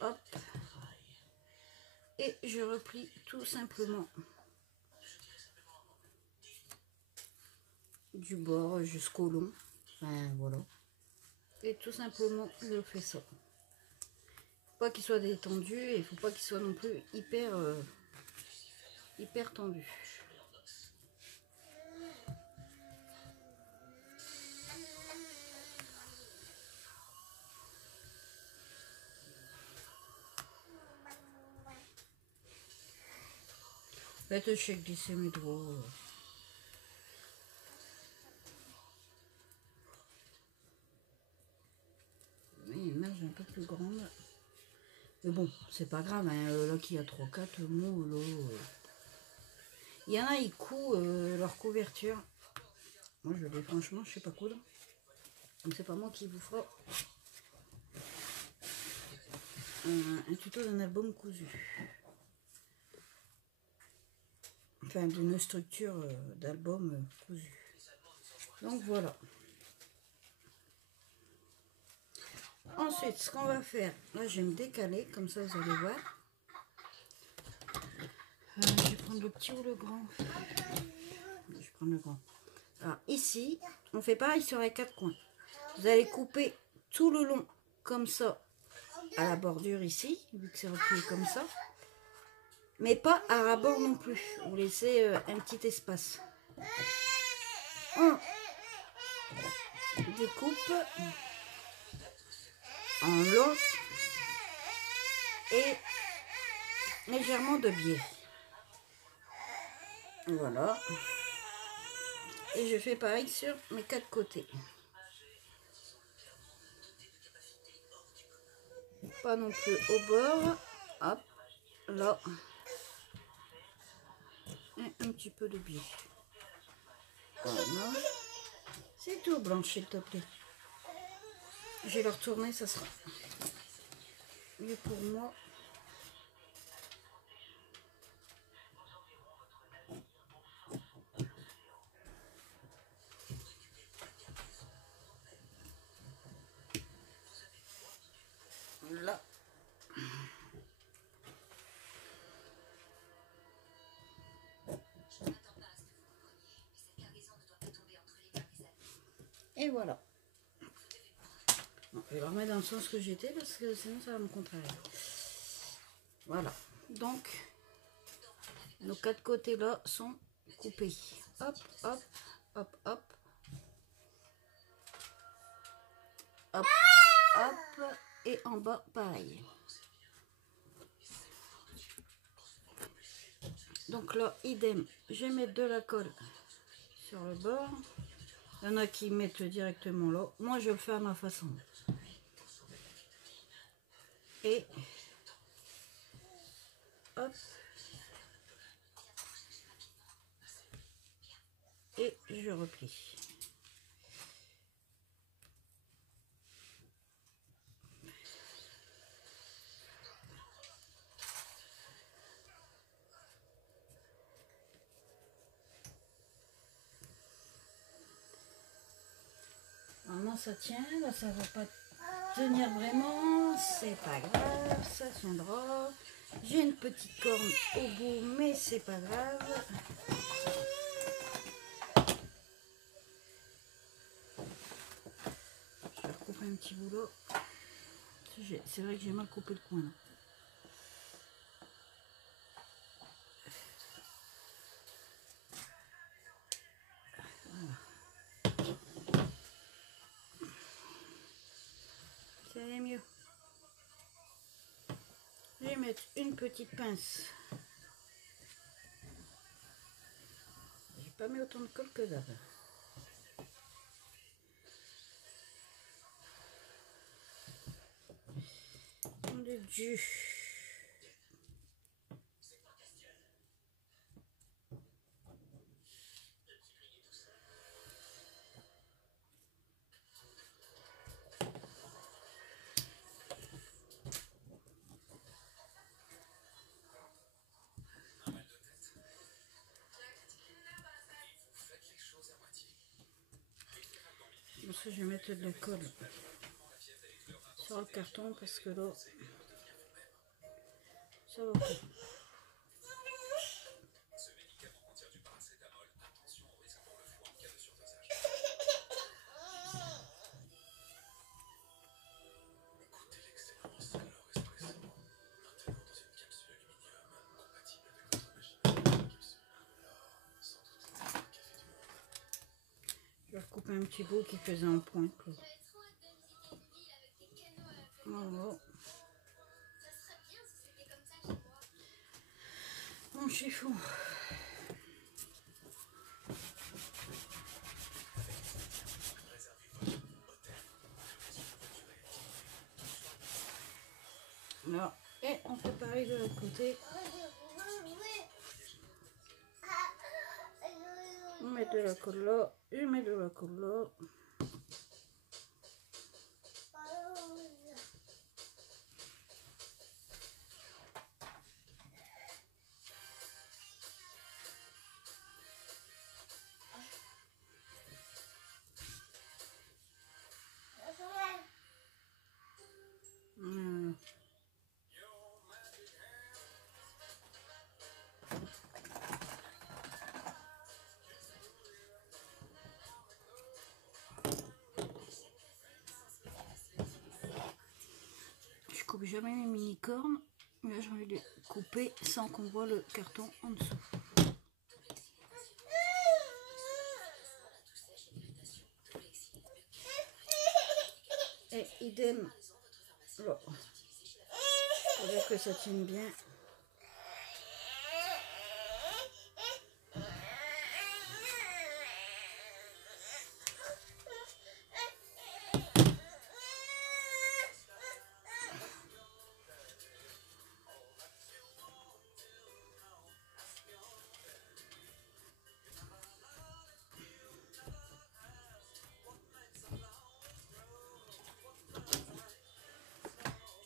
Hop. Et je replie tout simplement du bord jusqu'au long. Enfin, voilà. Et tout simplement, je fais ça. Faut pas qu'il soit détendu et il faut pas qu'il soit non plus hyper tendu. Faites, je sais glisser mes doigts. Oui, une marge un peu plus grande. Mais bon, c'est pas grave, hein, là qu'il y a 3-4 mots, là. Il y en a, ils cousent leur couverture. Moi, franchement, je sais pas coudre. Donc, c'est pas moi qui vous fera un tuto d'un album cousu. Enfin, d'une structure d'album cousu. Donc, voilà. Ensuite, ce qu'on va faire, là, je vais me décaler, comme ça, vous allez voir. Je vais prendre le petit ou le grand. Je vais prendre le grand. Alors, ici, on fait pareil sur les 4 coins. Vous allez couper tout le long, comme ça, à la bordure ici, vu que c'est replié comme ça. Mais pas à ras-bord non plus. Vous laissez un petit espace. On découpe en long et légèrement de biais. Voilà. Et je fais pareil sur mes 4 côtés. Pas non plus au bord. Hop, là. Et un petit peu de biais. Voilà. C'est tout, Blanche, s'il te plaît. Je vais le retourner, ça sera mieux pour moi. Là. Et voilà. Bon, je vais le remettre dans le sens que j'étais parce que sinon ça va me contrarier. Voilà. Donc, nos 4 côtés là sont coupés. Hop, hop, hop, hop. Hop, hop. Et en bas, pareil. Donc là, idem, je vais mettre de la colle sur le bord. Il y en a qui mettent directement là. Moi, je le fais à ma façon. Et hop. Et je replie. maintenant ça tient, là ça va pas tenir vraiment, c'est pas grave, ça tiendra. J'ai une petite corne au bout, mais c'est pas grave. Je vais recouper un petit boulot. C'est vrai que j'ai mal coupé le coin là. Ça allait mieux. Je vais mettre une petite pince. J'ai pas mis autant de colle que d'hab. On est dû. Je vais mettre de la colle sur le carton parce que là ça va pas. Ce médicament contient du paracétamol. Attention au risque pour le foie en cas de surdosage. Goûtez l'excellence de leur espresso. Maintenant dans une capsule aluminium compatible avec votre machine à capsule. Là, sans doute le meilleur café du monde. Je vais recouper un petit bout qui faisait un point. Quoi. Voilà. Mon chiffon. Là, et on fait pareil de l'autre côté. On met de la colle là, je mets de la colle là. Je coupe jamais mes mini-cornes, mais là j'ai envie de les couper sans qu'on voit le carton en dessous. Et idem, là. Pour dire que ça tienne bien.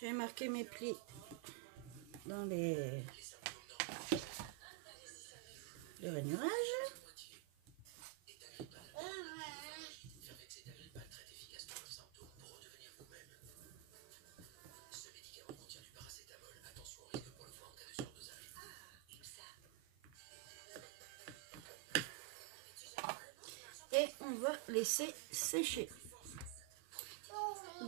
J'ai marqué mes plis dans les le rainurage. Ce médicament contient du paracétamol. Attention au risque pour le foie en cas de surdosage. Et on va laisser sécher.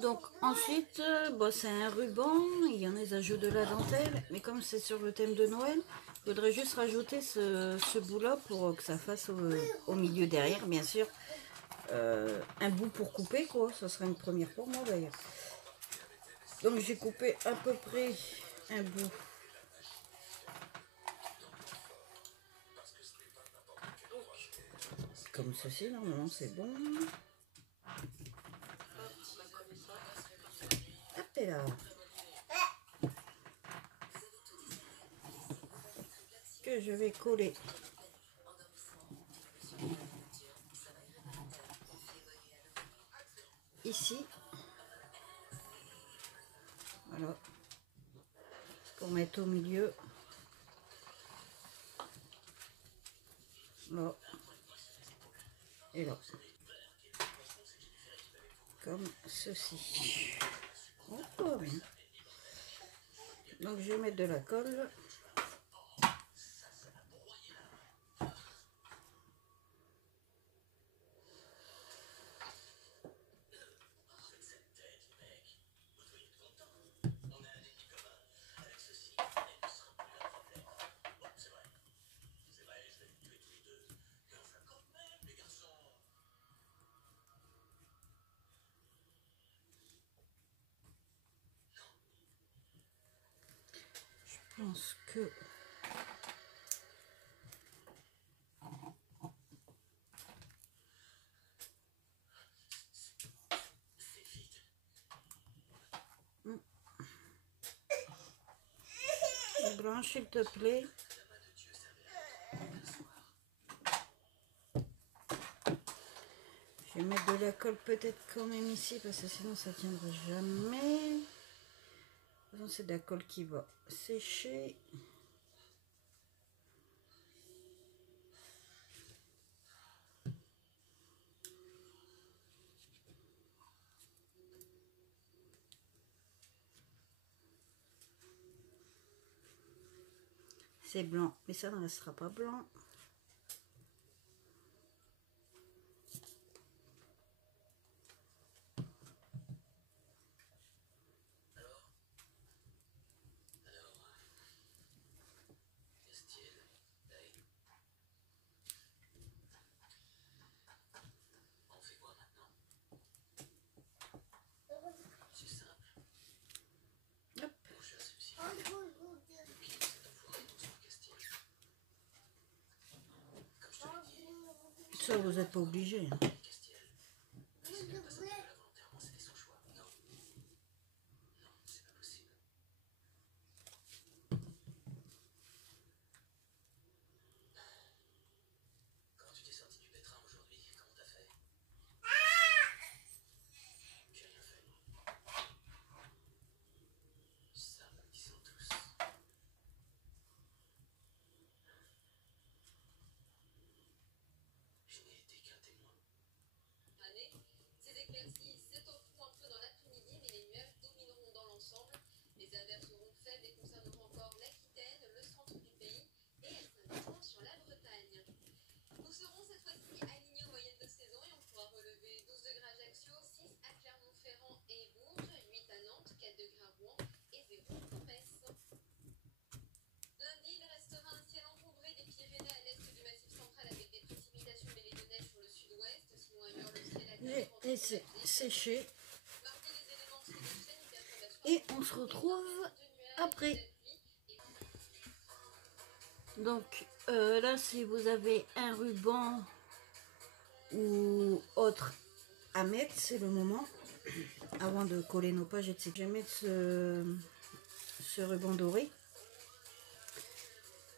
Donc ensuite, bon, c'est un ruban, il y en a des ajouts de la dentelle, mais comme c'est sur le thème de Noël, il faudrait juste rajouter ce bout-là pour que ça fasse au milieu derrière, bien sûr, un bout pour couper, quoi. Ça serait une première pour moi d'ailleurs. Donc j'ai coupé à peu près un bout. Comme ceci, normalement c'est bon. Hop et là. Que je vais coller ici. Voilà. Pour mettre au milieu. Là. Et là. comme ceci. Oh, bien. Donc je vais mettre de la colle. Je pense que Blanche, s'il te plaît. Je vais mettre de la colle peut-être quand même ici parce que sinon ça tiendra jamais. C'est de la colle qui va sécher. C'est blanc, mais ça ne restera pas blanc. Ça, vous n'êtes pas obligé. Hein. Ces éclaircies s'étofferont un peu dans l'après-midi, mais les nuages domineront dans l'ensemble. Les averses seront faibles et concerneront encore l'Aquitaine, le centre du pays et certainement sur la Bretagne. Nous serons cette fois-ci alignés aux moyennes de saison et on pourra relever 12 degrés à Ajaccio, 6 à Clermont-Ferrand et Bourges, 8 à Nantes, 4 degrés à Rouen et 0 à Metz. Lundi, il restera un ciel encombré des Pyrénées à l'est du Massif central avec des précipitations mêlées de neige sur le sud-ouest. Sinon ailleurs, le ciel Et c'est séché. Et on se retrouve après. Donc là, si vous avez un ruban ou autre à mettre, c'est le moment. Avant de coller nos pages, etc. Je vais mettre ce ruban doré.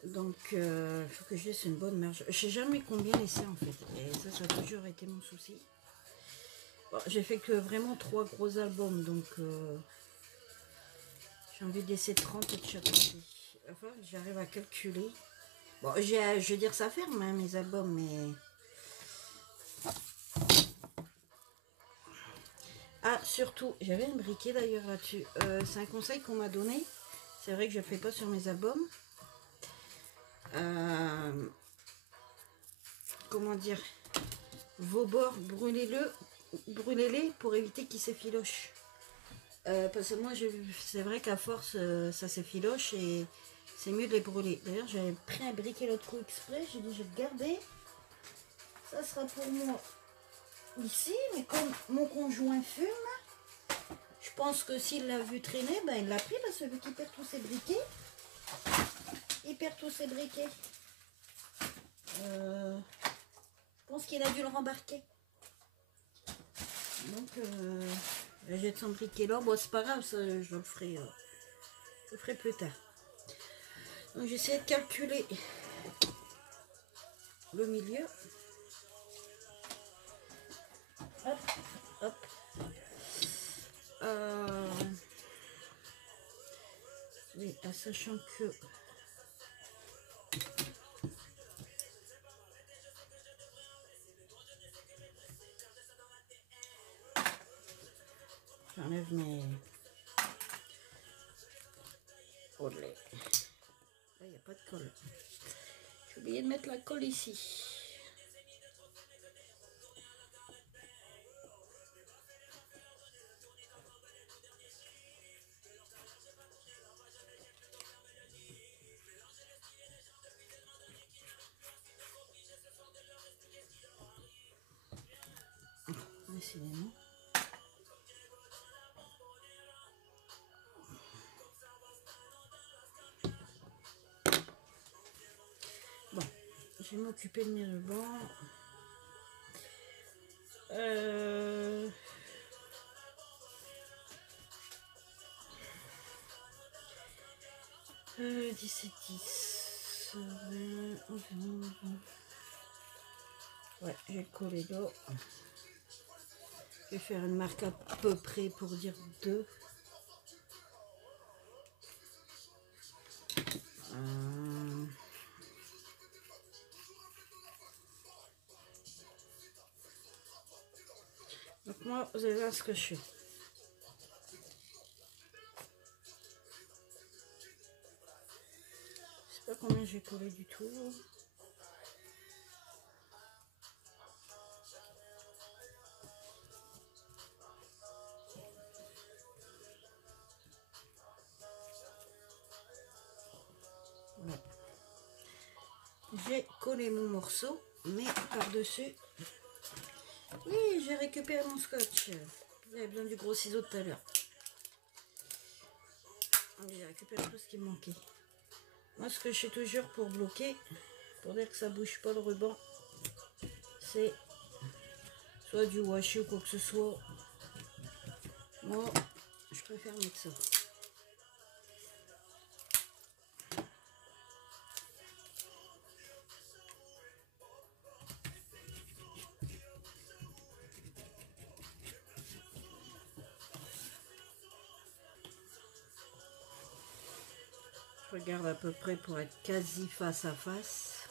Donc il faut que je laisse une bonne marge. Je sais jamais combien laisser en fait. Et ça a toujours été mon souci. Bon, j'ai fait que vraiment 3 gros albums, donc j'ai envie de laisser 30 de chaque côté. Enfin, j'arrive à calculer. Bon, je veux dire, ça ferme hein, mes albums, mais... Ah, surtout, j'avais un briquet d'ailleurs là-dessus. C'est un conseil qu'on m'a donné. C'est vrai que je ne le fais pas sur mes albums. Comment dire? Vos bords, brûlez-les pour éviter qu'ils s'effilochent. Parce que moi, c'est vrai qu'à force, ça s'effiloche et c'est mieux de les brûler. D'ailleurs, j'avais pris un briquet l'autre coup exprès. J'ai dit, je vais le garder. Ça sera pour moi ici. Mais comme mon conjoint fume, je pense que s'il l'a vu traîner, ben, il l'a pris parce que vu qu'il perd tous ses briquets, il perd tous ses briquets. Je pense qu'il a dû le rembarquer. Donc, je jette son briquet là. Bon, c'est pas grave, ça, je le ferai plus tard. Donc, j'essaie de calculer le milieu. Hop, hop. Oui, en sachant que... Olé. Là, il n'y a pas de colle. J'ai oublié de mettre la colle ici. Décidément. Bon, je vais m'occuper de mes rubans. Euh... 17, 10, 20, 11, 11. Ouais, j'ai collé là. Je vais faire une marque à peu près pour dire 2. Donc moi, vous allez voir ce que je fais. Je sais pas combien j'ai collé du tout. Voilà. J'ai collé mon morceau, mais par-dessus, oui, j'ai récupéré mon scotch. J'avais besoin du gros ciseau tout à l'heure. J'ai récupéré tout ce qui me manquait. Moi, ce que je fais toujours pour bloquer, pour dire que ça bouge pas le ruban, c'est soit du washi ou quoi que ce soit. Moi, je préfère mettre ça. Je regarde à peu près pour être quasi face à face.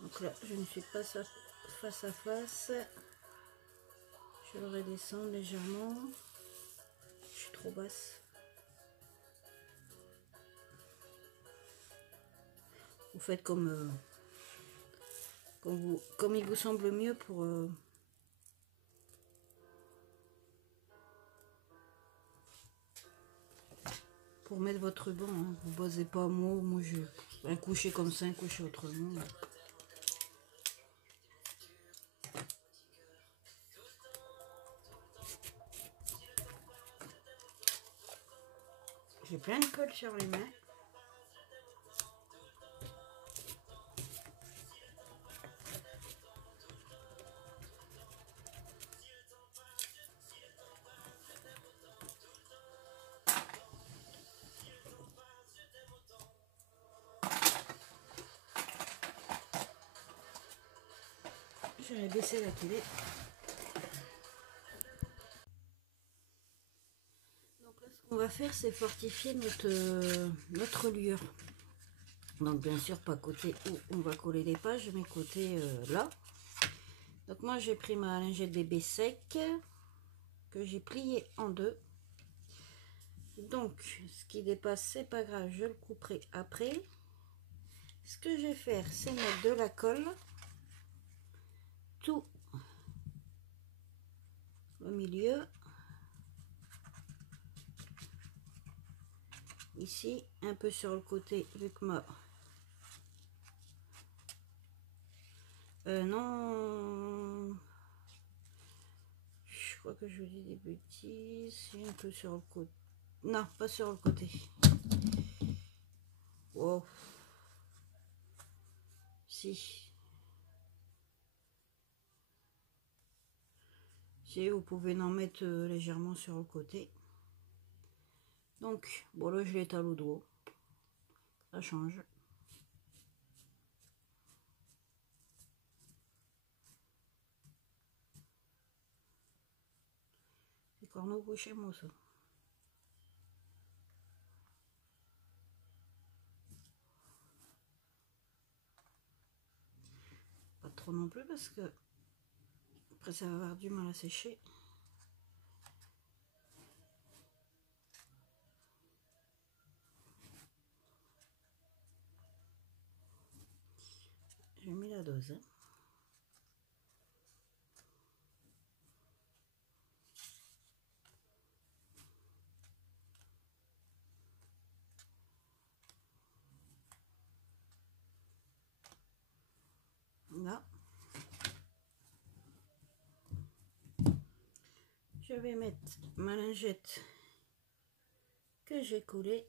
Donc là, je ne suis pas face à face. Je le redescends légèrement. Je suis trop basse. Vous faites comme il vous semble mieux pour mettre votre ruban. Hein. Vous ne basez pas moi je un coucher comme ça, un coucher autrement. J'ai plein de colle sur les mains. Je vais baisser la télé. Donc là, ce qu'on va faire, c'est fortifier notre reliure. Donc bien sûr, pas côté où on va coller les pages, mais côté là. Donc moi, j'ai pris ma lingette bébé sec que j'ai pliée en deux. Donc, ce qui dépasse, c'est pas grave, je le couperai après. Ce que je vais faire, c'est mettre de la colle tout au milieu. Ici, un peu sur le côté, vu que ma... non... Je crois que je vous dis des bêtises. Un peu sur le côté. Non, pas sur le côté. Wow. Si. Si, vous pouvez en mettre légèrement sur le côté. Donc, bon là, je l'étale au doigt. Ça change. C'est corneau chez moi, ça. Pas trop non plus, parce que après, ça va avoir du mal à sécher. rose. Là. Je vais mettre ma lingette que j'ai collée.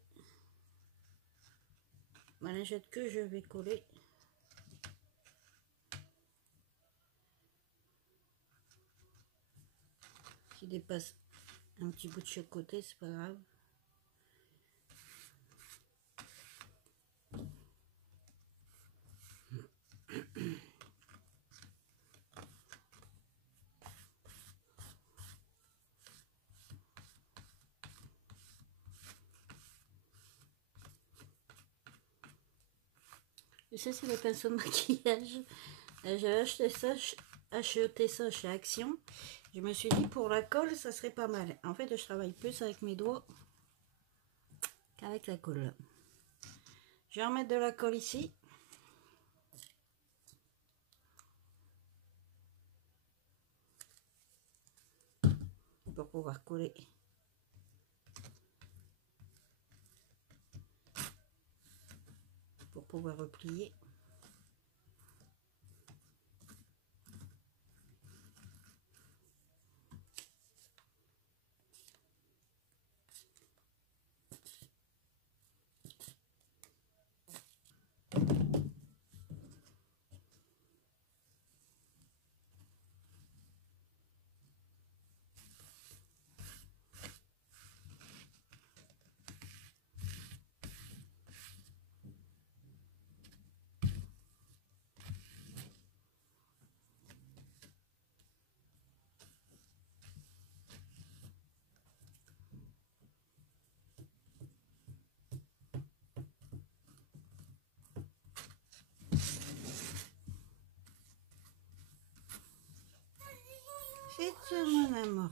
Ma lingette que je vais coller. Qui dépasse un petit bout de chaque côté, c'est pas grave. Et ça, c'est le pinceau de maquillage. J'ai acheté ça chez Action. Je me suis dit, pour la colle, ça serait pas mal. En fait, je travaille plus avec mes doigts qu'avec la colle. Je vais remettre de la colle ici. Pour pouvoir coller. Pour pouvoir replier. C'est mon amour.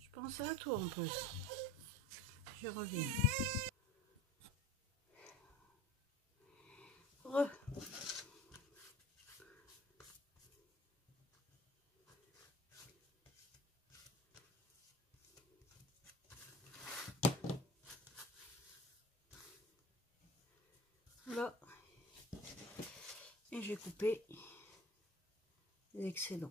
Je pensais à toi en plus. Je reviens. Voilà. Et j'ai coupé les excédents.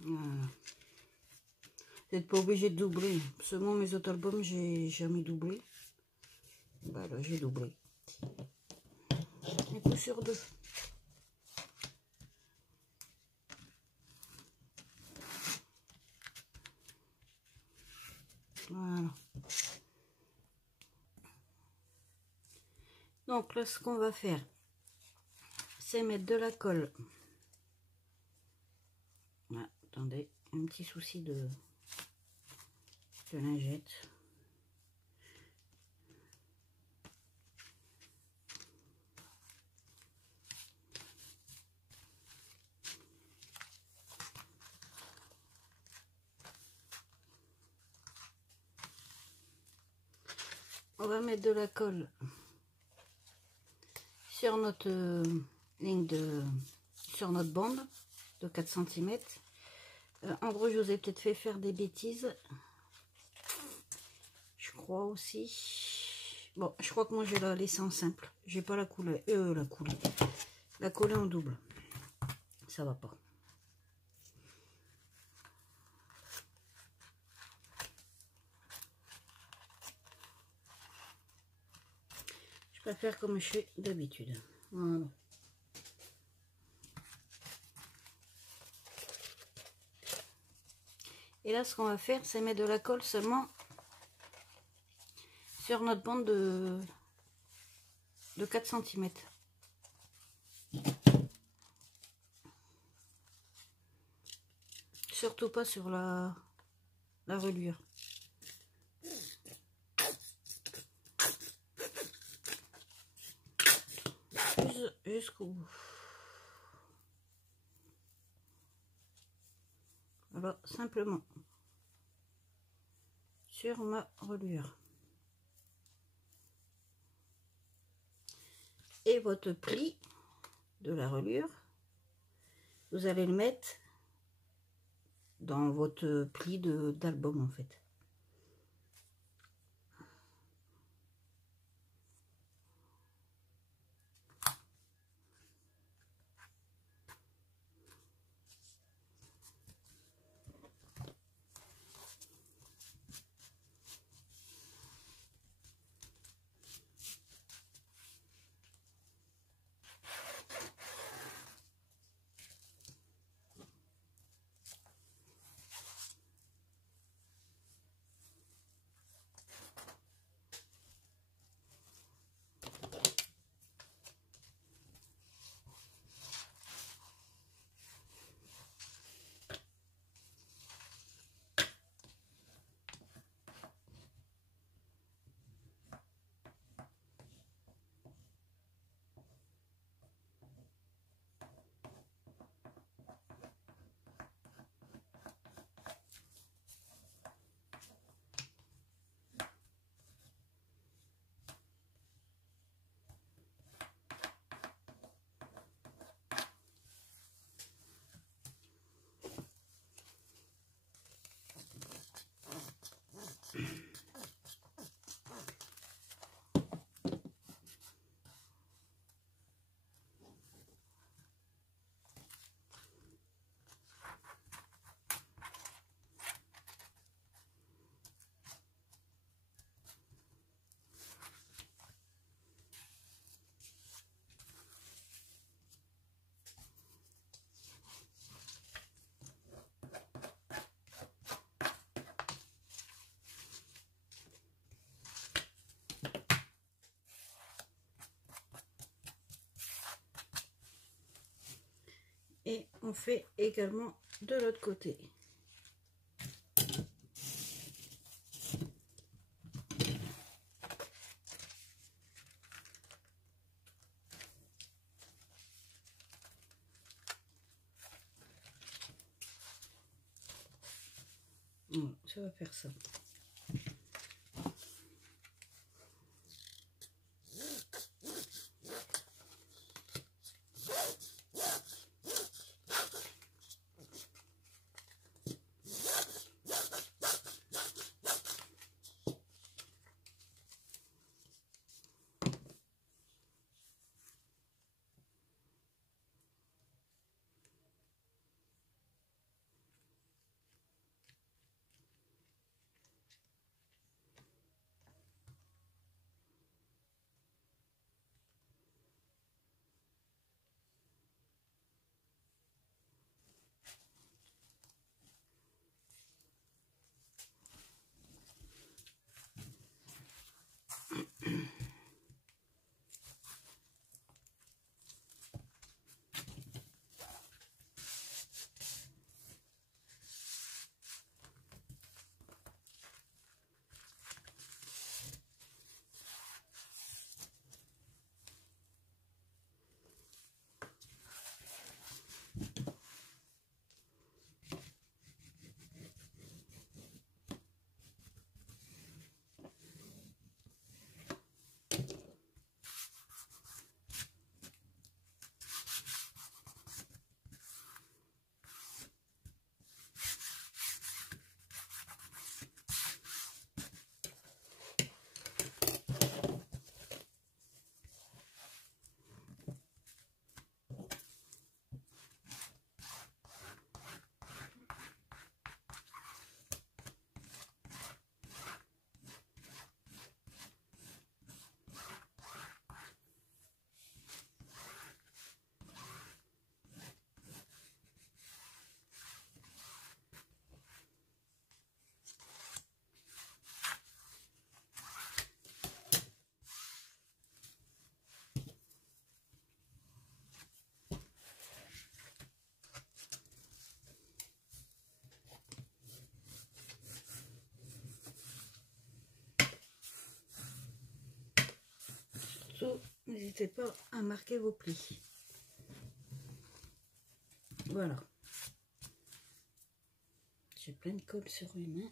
Voilà. Vous n'êtes pas obligé de doubler. Seulement mes autres albums, j'ai jamais doublé. Voilà, j'ai doublé. Un coup sur deux. Voilà. Donc là, ce qu'on va faire, c'est mettre de la colle. Ah, attendez, un petit souci de lingette. On va mettre de la colle sur notre ligne sur notre bande de 4 cm. En gros, je vous ai peut-être fait faire des bêtises. Je crois aussi. Bon, je crois que moi, je vais la laisser en simple. J'ai pas la couleur. La coller en double. Ça va pas. Je préfère comme je fais d'habitude. Voilà. Et là, ce qu'on va faire, c'est mettre de la colle seulement sur notre bande de 4 cm. Surtout pas sur la reliure. Jusqu'au bout. Voilà, simplement sur ma reliure. Et votre pli de la reliure, vous allez le mettre dans votre pli d'album en fait. Et on fait également de l'autre côté. Voilà, ça va faire ça. surtout, n'hésitez pas à marquer vos plis. Voilà. J'ai plein de colle sur les mains.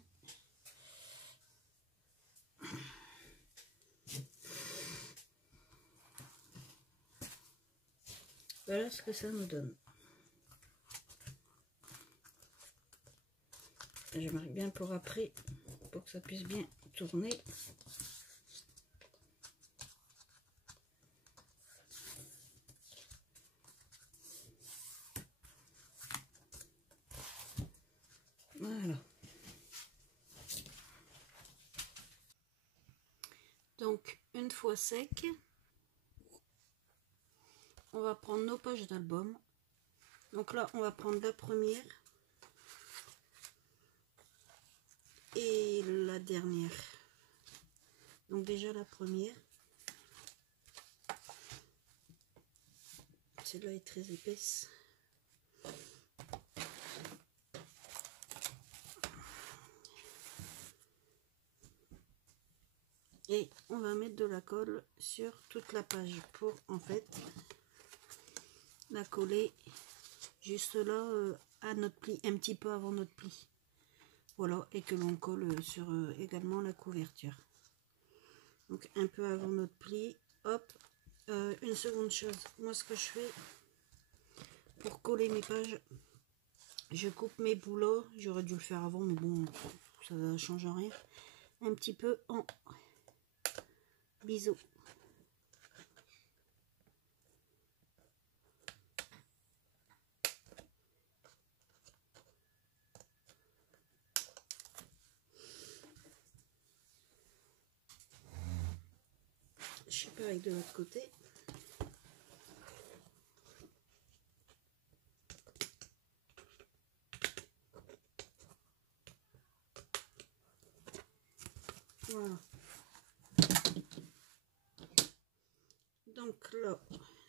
Voilà ce que ça nous donne. Je marque bien pour après, pour que ça puisse bien tourner. Voilà. Donc, une fois sec, on va prendre nos pages d'album. Donc là, on va prendre la première et la dernière. Donc déjà la première. Celle-là est très épaisse. Et on va mettre de la colle sur toute la page pour en fait la coller juste là à notre pli, un petit peu avant notre pli. Voilà, et que l'on colle sur également la couverture. Donc un peu avant notre pli, hop. Une seconde chose, moi ce que je fais pour coller mes pages, je coupe mes boulots, j'aurais dû le faire avant mais bon, ça ne change rien, un petit peu en biseau. Je fais pareil de l'autre côté. Voilà. Donc là,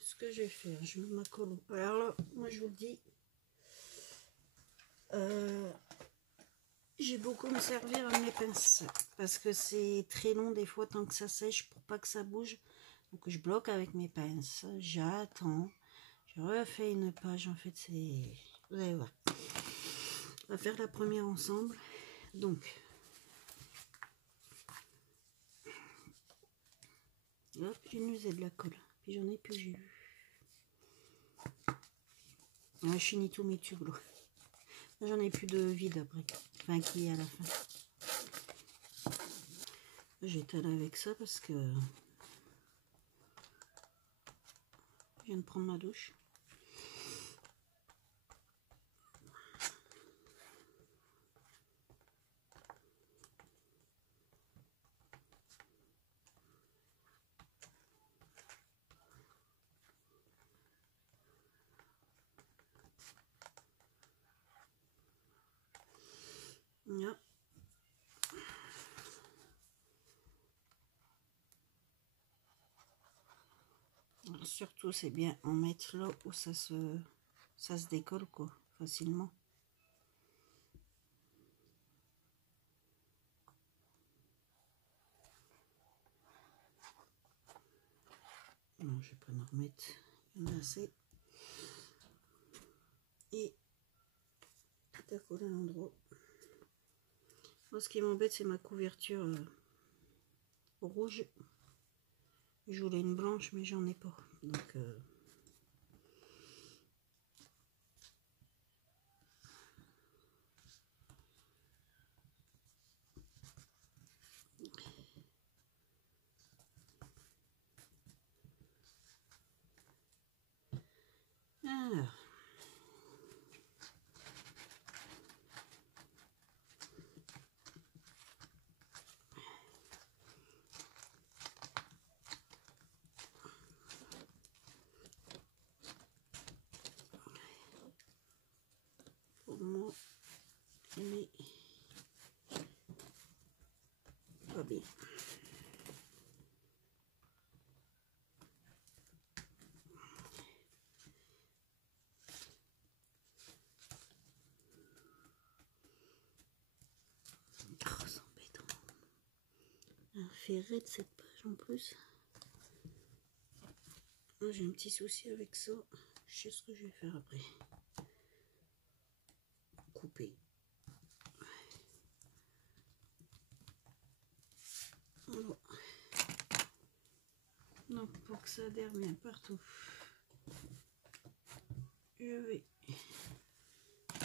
ce que je vais faire, je mets ma colle. Alors là, moi je vous le dis, j'ai beaucoup me servir à mes pinces parce que c'est très long des fois tant que ça sèche pour pas que ça bouge. Donc je bloque avec mes pinces, j'attends, je refais une page. En fait, c'est, vous allez voir. On va faire la première ensemble. Donc hop, j'ai usé de la colle, puis j'en ai plus, j'ai vu. Je finis tous mes tubes. J'en ai plus de vide après, enfin qui est à la fin. J'étale avec ça parce que je viens de prendre ma douche. Là. Surtout c'est bien en mettre là où ça se décolle quoi, facilement. Non, je vais pas me remettre, il y en a assez. Et tout à coller à l'endroit. Moi ce qui m'embête c'est ma couverture rouge. Je voulais une blanche mais j'en ai pas. Donc alors. Pour moi, mais pas bien. Oh, c'est embêtant. Un ferret de cette page en plus. J'ai un petit souci avec ça. Je sais ce que je vais faire après. Couper. Voilà. Donc pour que ça adhère bien partout, je vais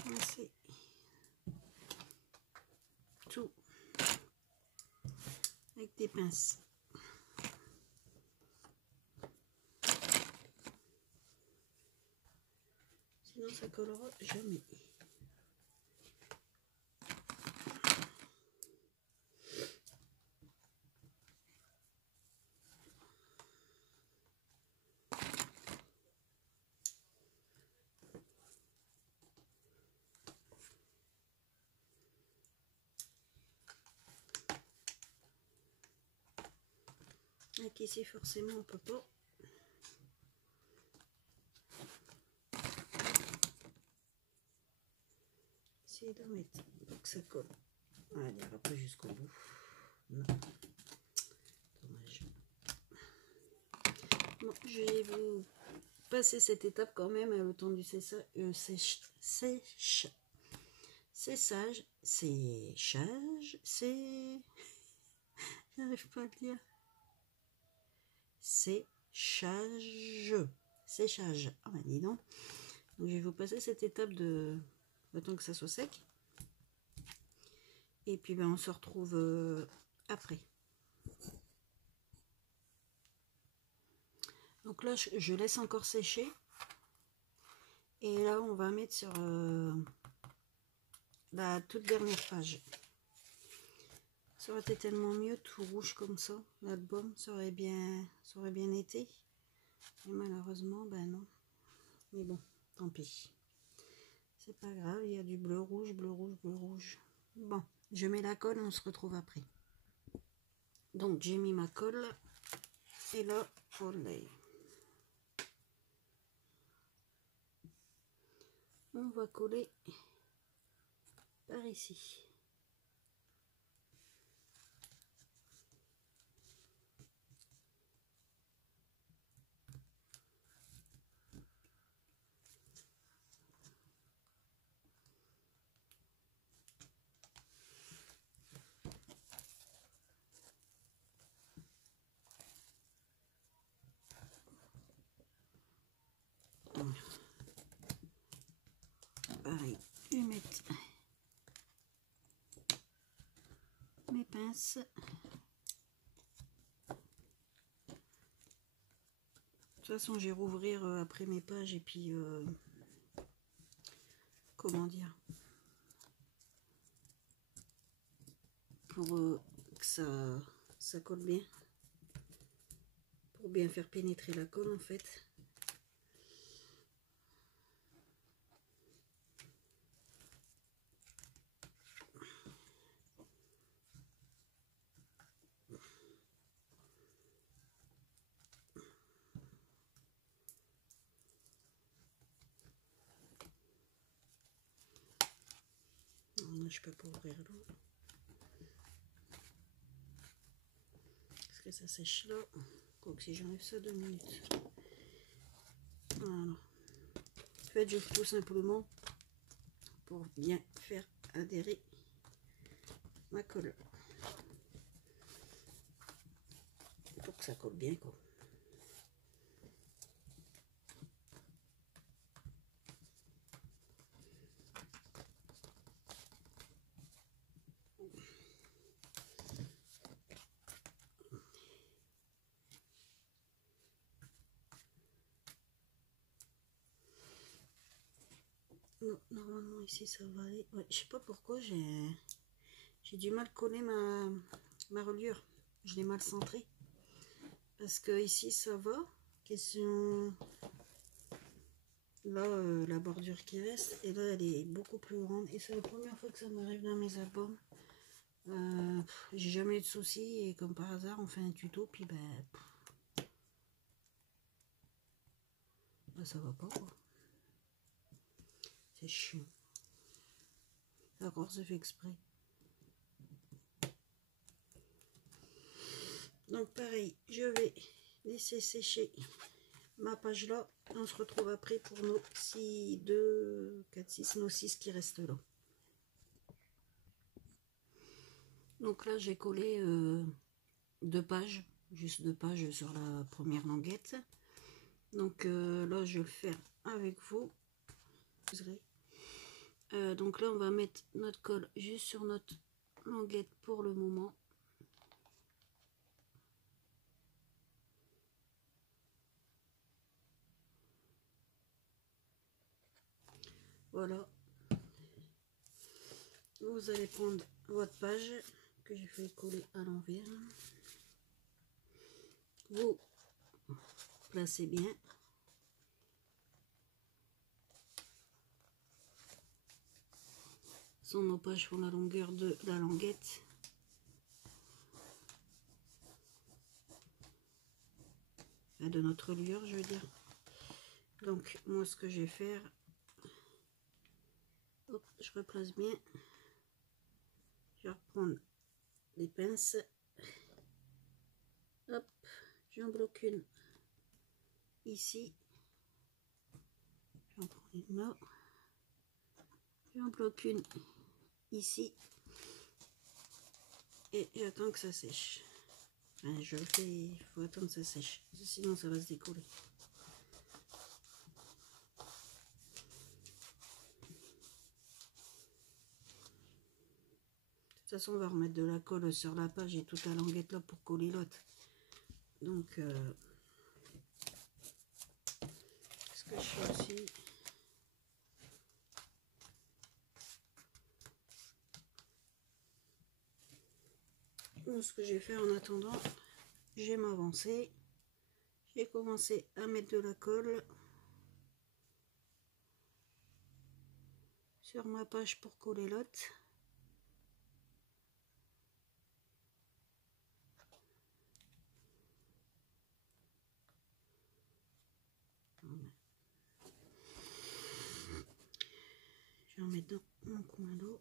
coincer tout avec des pinces. Sinon ça collera jamais. Avec ici forcément on peut pas. Essayer de mettre pour que ça colle. On va dire pas jusqu'au bout. Non. Dommage. Bon, je vais vous passer cette étape quand même à le temps du séchage. J'arrive pas à le dire. Séchage. Ah bah dis donc. Donc je vais vous passer cette étape de le temps que ça soit sec. Et puis ben on se retrouve après. Donc là je laisse encore sécher. Et là on va mettre sur la toute dernière page. Ça aurait été tellement mieux tout rouge comme ça. L'album ça aurait bien été. Et malheureusement ben non. Mais bon, tant pis. C'est pas grave, il y a du bleu rouge, bleu rouge, bleu rouge. Bon, je mets la colle et on se retrouve après. Donc j'ai mis ma colle et là on va coller par ici. Pareil, je vais mettre mes pinces. De toute façon, je vais rouvrir après mes pages et puis comment dire, pour que ça colle bien, pour bien faire pénétrer la colle en fait. Non, je peux pas ouvrir l'eau parce que ça sèche là. Donc si j'enlève ça 2 minutes. Voilà. En fait, je fais tout simplement pour bien faire adhérer ma colle. Pour que ça colle bien quoi. Non, normalement ici ça va aller. Ouais, je sais pas pourquoi j'ai du mal à coller ma reliure. Je l'ai mal centrée. Parce que ici ça va. Question là la bordure qui reste. Et là elle est beaucoup plus grande. Et c'est la première fois que ça m'arrive dans mes albums. J'ai jamais eu de soucis. Et comme par hasard on fait un tuto. Puis ben ça va pas quoi. C'est chiant. D'accord, c'est fait exprès. Donc pareil, je vais laisser sécher ma page là. On se retrouve après pour nos 6, 2, 4, 6, nos 6 qui restent là. Donc là, j'ai collé 2 pages, juste 2 pages sur la première languette. Donc là, je vais le faire avec vous. Donc là, on va mettre notre colle juste sur notre languette pour le moment. Voilà. Vous allez prendre votre page que j'ai fait coller à l'envers. Vous placez bien. Nos pages font la longueur de la languette. De notre lueur, je veux dire. Donc, moi, ce que je vais faire, hop, je replace bien. Je vais reprendre les pinces. Hop, j'en bloque une ici. J'en prends une là. J'en bloque une ici. Et j'attends que ça sèche. Enfin, je le fais, il faut attendre que ça sèche. Sinon, ça va se décoller. De toute façon, on va remettre de la colle sur la page et toute la languette là pour coller l'autre. Donc, ce que je fais aussi, ce que je vais faire en attendant, je vais m'avancer. J'ai commencé à mettre de la colle sur ma page pour coller l'autre. Je vais en mettre dans mon coin d'eau.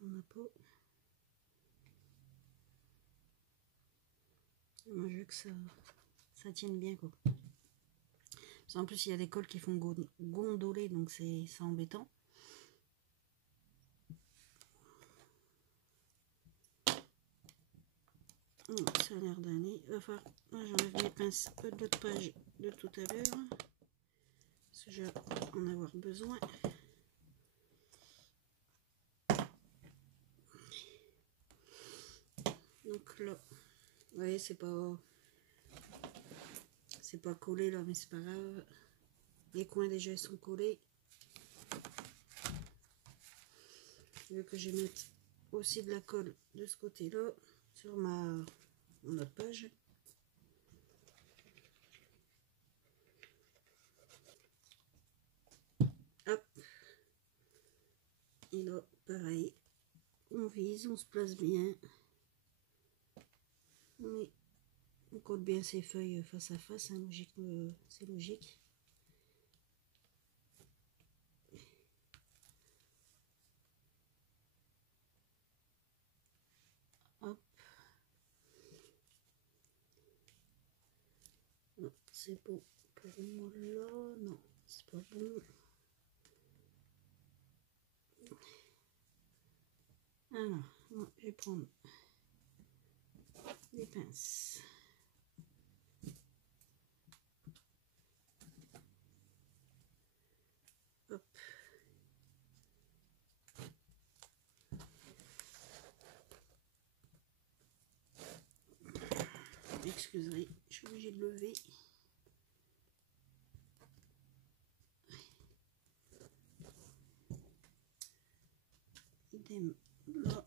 Il n'y en a pas. Moi, je veux que ça tienne bien, quoi. En plus, il y a des colles qui font gondoler, donc c'est embêtant. Ça a l'air d'aller. Enfin, moi j'enlève mes pinces de l'autre page de tout à l'heure. Parce que je vais en avoir besoin. Donc là, vous voyez, c'est pas collé là, mais c'est pas grave. Les coins déjà ils sont collés. Je veux que je mette aussi de la colle de ce côté-là sur mon autre page. Hop. Et là, pareil. On vise, on se place bien. On colle bien ces feuilles face à face, hein, logique, c'est logique. Hop. Non, c'est bon pour moi là. Non, c'est pas bon. Alors, moi, je vais prendre des pinces. Hop. Excusez, je suis obligée de lever. Idem là.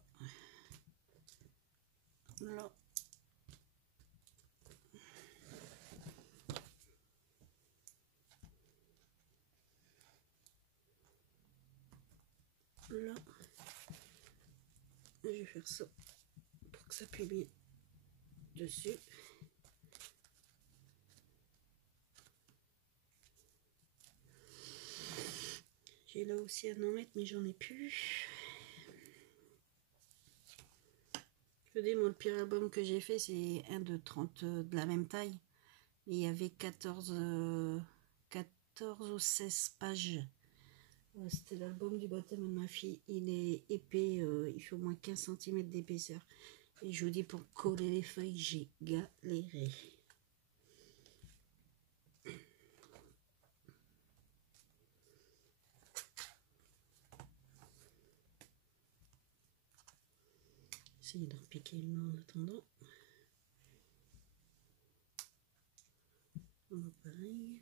Là. Là. Je vais faire ça pour que ça appuie bien dessus. J'ai là aussi à en mettre, mais j'en ai plus. Je dis, moi, le pire album que j'ai fait, c'est un de 30 de la même taille. Et il y avait 14 ou 16 pages. C'était l'album du baptême de ma fille. Il est épais, il fait au moins 15 cm d'épaisseur. Et je vous dis, pour coller les feuilles, j'ai galéré. Essayer de repiquer le nez en attendant. On va pareil.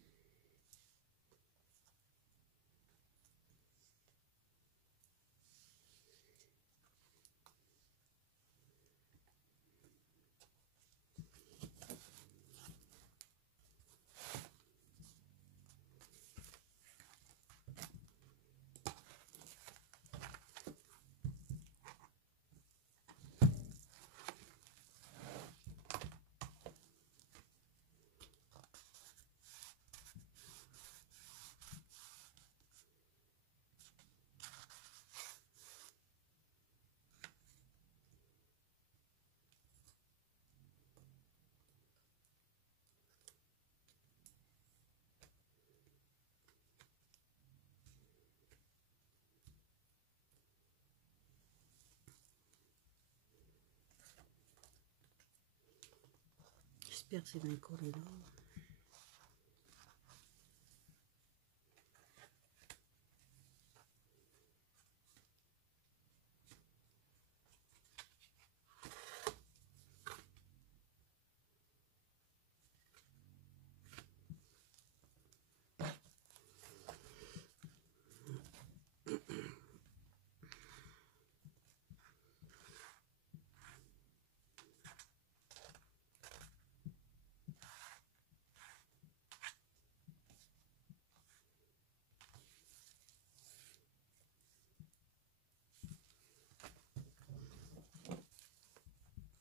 J'espère que c'est bien collé là.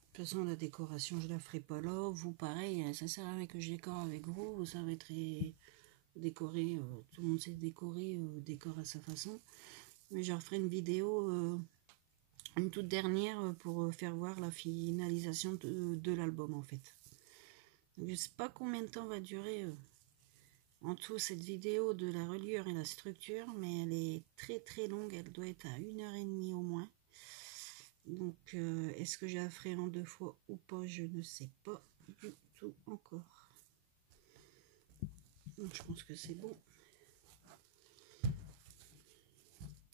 De toute façon, la décoration, je la ferai pas là. Vous, pareil, ça sert à rien que je décore avec vous. Vous arrêterez de décorer. Tout le monde sait décorer, décore à sa façon. Mais je referai une vidéo, une toute dernière, pour faire voir la finalisation de l'album, en fait. Donc, je sais pas combien de temps va durer en tout cette vidéo de la reliure et la structure. Mais elle est très très longue. Elle doit être à 1h30 au moins. Donc, est-ce que je la ferai en 2 fois ou pas? Je ne sais pas du tout encore. Donc, je pense que c'est bon.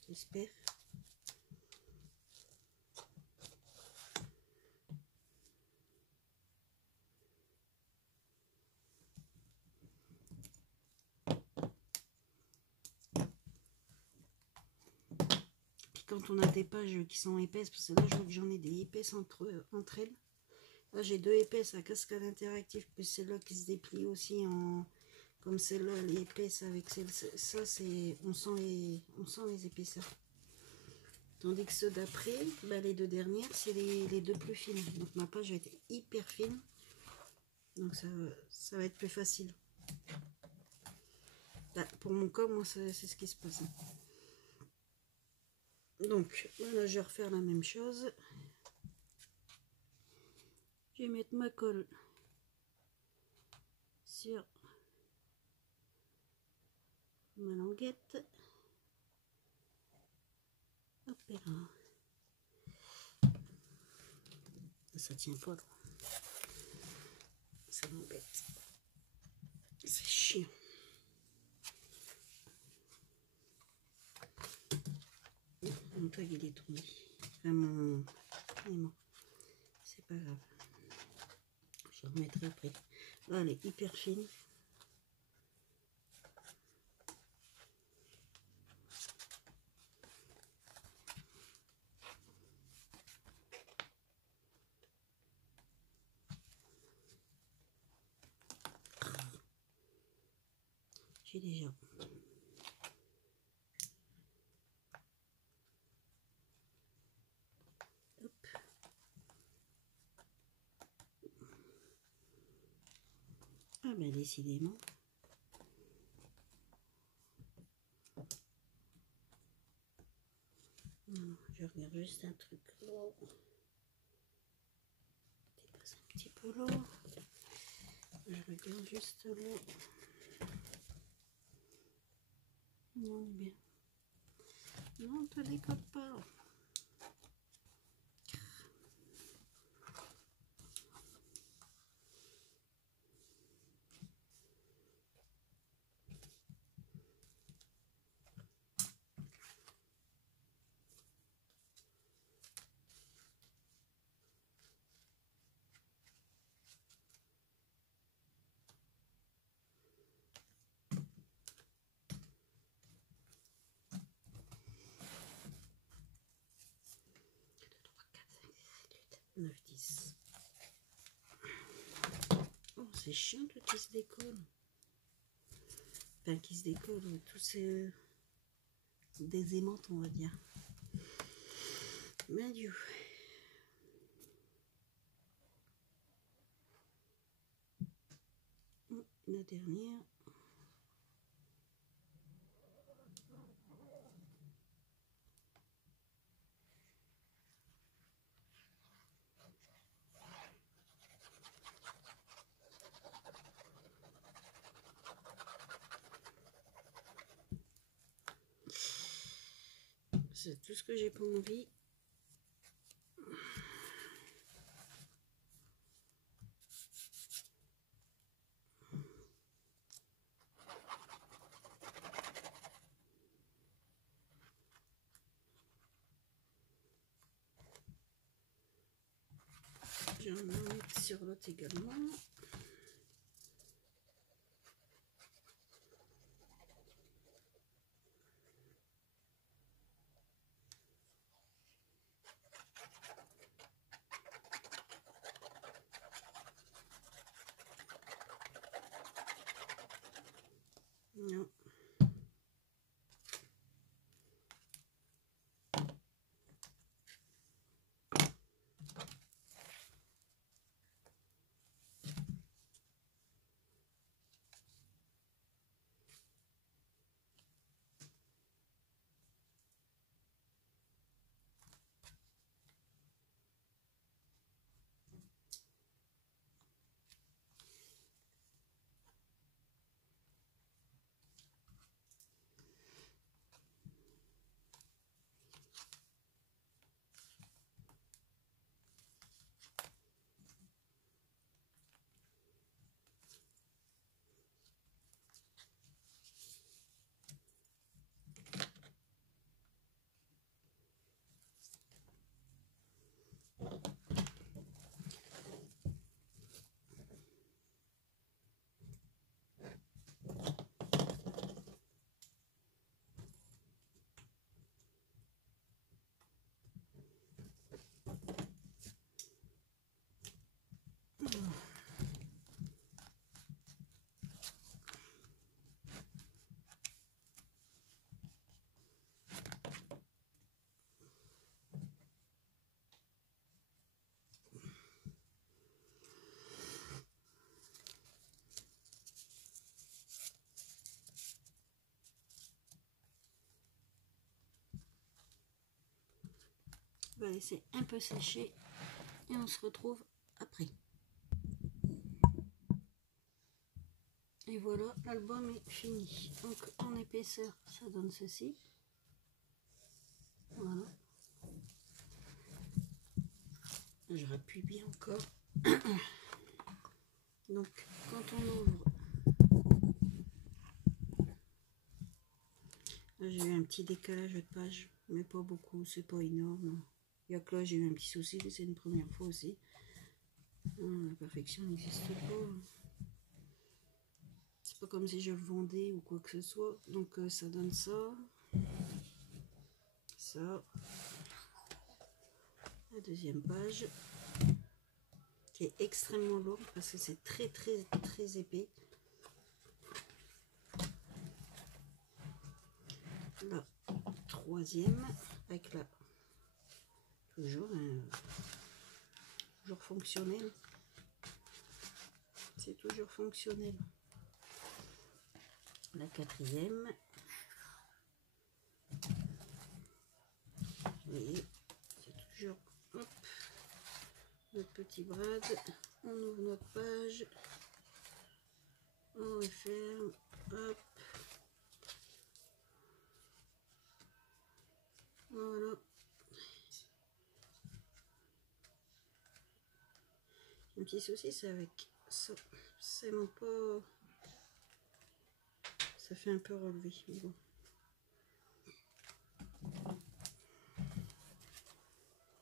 J'espère. Puis quand on a des pages qui sont épaisses, parce que là, je vois que j'en ai des épaisses entre elles. Là, j'ai 2 épaisses à cascade interactive, plus celle-là qui se déplie aussi en... Comme celle-là, elle est épaisse avec celle... Ça, c'est... On sent les épaisseurs. Tandis que ceux d'après, bah, les 2 dernières, c'est les 2 plus fines. Donc ma page va être hyper fine. Donc ça va être plus facile. Là, pour mon cas, moi, c'est ce qui se passe. Donc, voilà, je vais refaire la même chose. Je vais mettre ma colle sur ma languette. Hop là. Ça tient pas là. Ça m'embête. C'est chiant. Mon tag il est tombé. Vraiment. C'est pas grave. Je remettrai après. Là, elle est hyper fine. J'ai déjà. Hop. Ah ben décidément. Je regarde juste un truc là. Dépasse un petit peu là. Je regarde regarde juste là. Non, on est bien. Non, ne te décolle pas. Neuf, 10. Oh, c'est chiant tout qui se décolle. Enfin, qui se décolle, tous ces des aimantes, on va dire. Mais Dieu. La dernière. C'est tout ce que j'ai pas envie. Je vais en mettre sur l'autre également. Non. On va laisser un peu sécher et on se retrouve après. Et voilà, l'album est fini. Donc en épaisseur, ça donne ceci. Voilà. Je rappuie bien encore. Donc quand on ouvre, là j'ai eu un petit décalage de page, mais pas beaucoup, c'est pas énorme. Il y a que là j'ai eu un petit souci, c'est une première fois aussi. La perfection n'existe pas. C'est pas comme si je le vendais ou quoi que ce soit. Donc ça donne ça. Ça. La deuxième page. Qui est extrêmement lourde parce que c'est très épais. La troisième. Avec la... Toujours fonctionnel. C'est toujours fonctionnel. La quatrième. Vous voyez, c'est toujours hop, notre petit brad. On ouvre notre page. On va faire, hop, voilà. Un petit souci, c'est avec ça, c'est mon pas, ça fait un peu relevé, mais bon.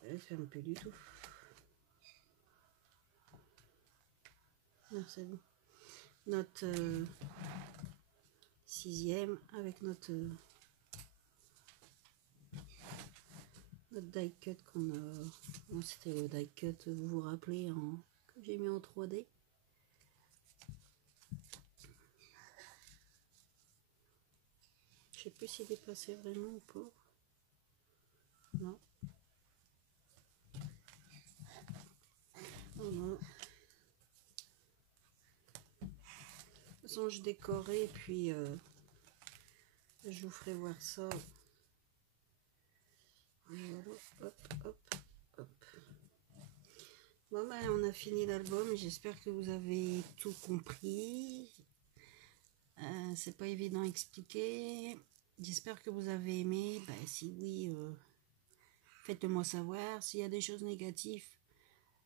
Elle ferme plus du tout. Non, c'est bon. Notre 6e avec notre die cut qu'on a. Bon, c'était le die cut, vous vous rappelez, que j'ai mis en 3D. Je sais plus s'il est passé vraiment ou pas. Non. Voilà. De toute façon, je décorais et puis je vous ferai voir ça. Voilà, hop, hop, hop. Bon, ben, on a fini l'album. J'espère que vous avez tout compris. C'est pas évident à expliquer. J'espère que vous avez aimé. Ben, si oui, faites-le moi savoir. S'il y a des choses négatives,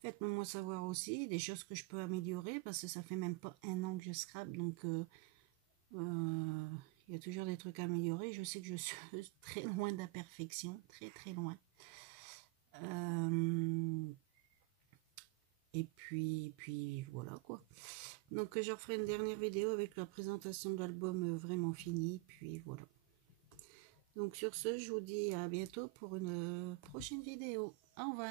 faites-le moi savoir aussi. Des choses que je peux améliorer parce que ça fait même pas 1 an que je scrape. Donc, il y a toujours des trucs à améliorer. Je sais que je suis très loin de la perfection. Très, très loin. Et puis voilà quoi. Donc je referai une dernière vidéo avec la présentation de l'album vraiment fini. Puis voilà. Donc sur ce, je vous dis à bientôt pour une prochaine vidéo. Au revoir.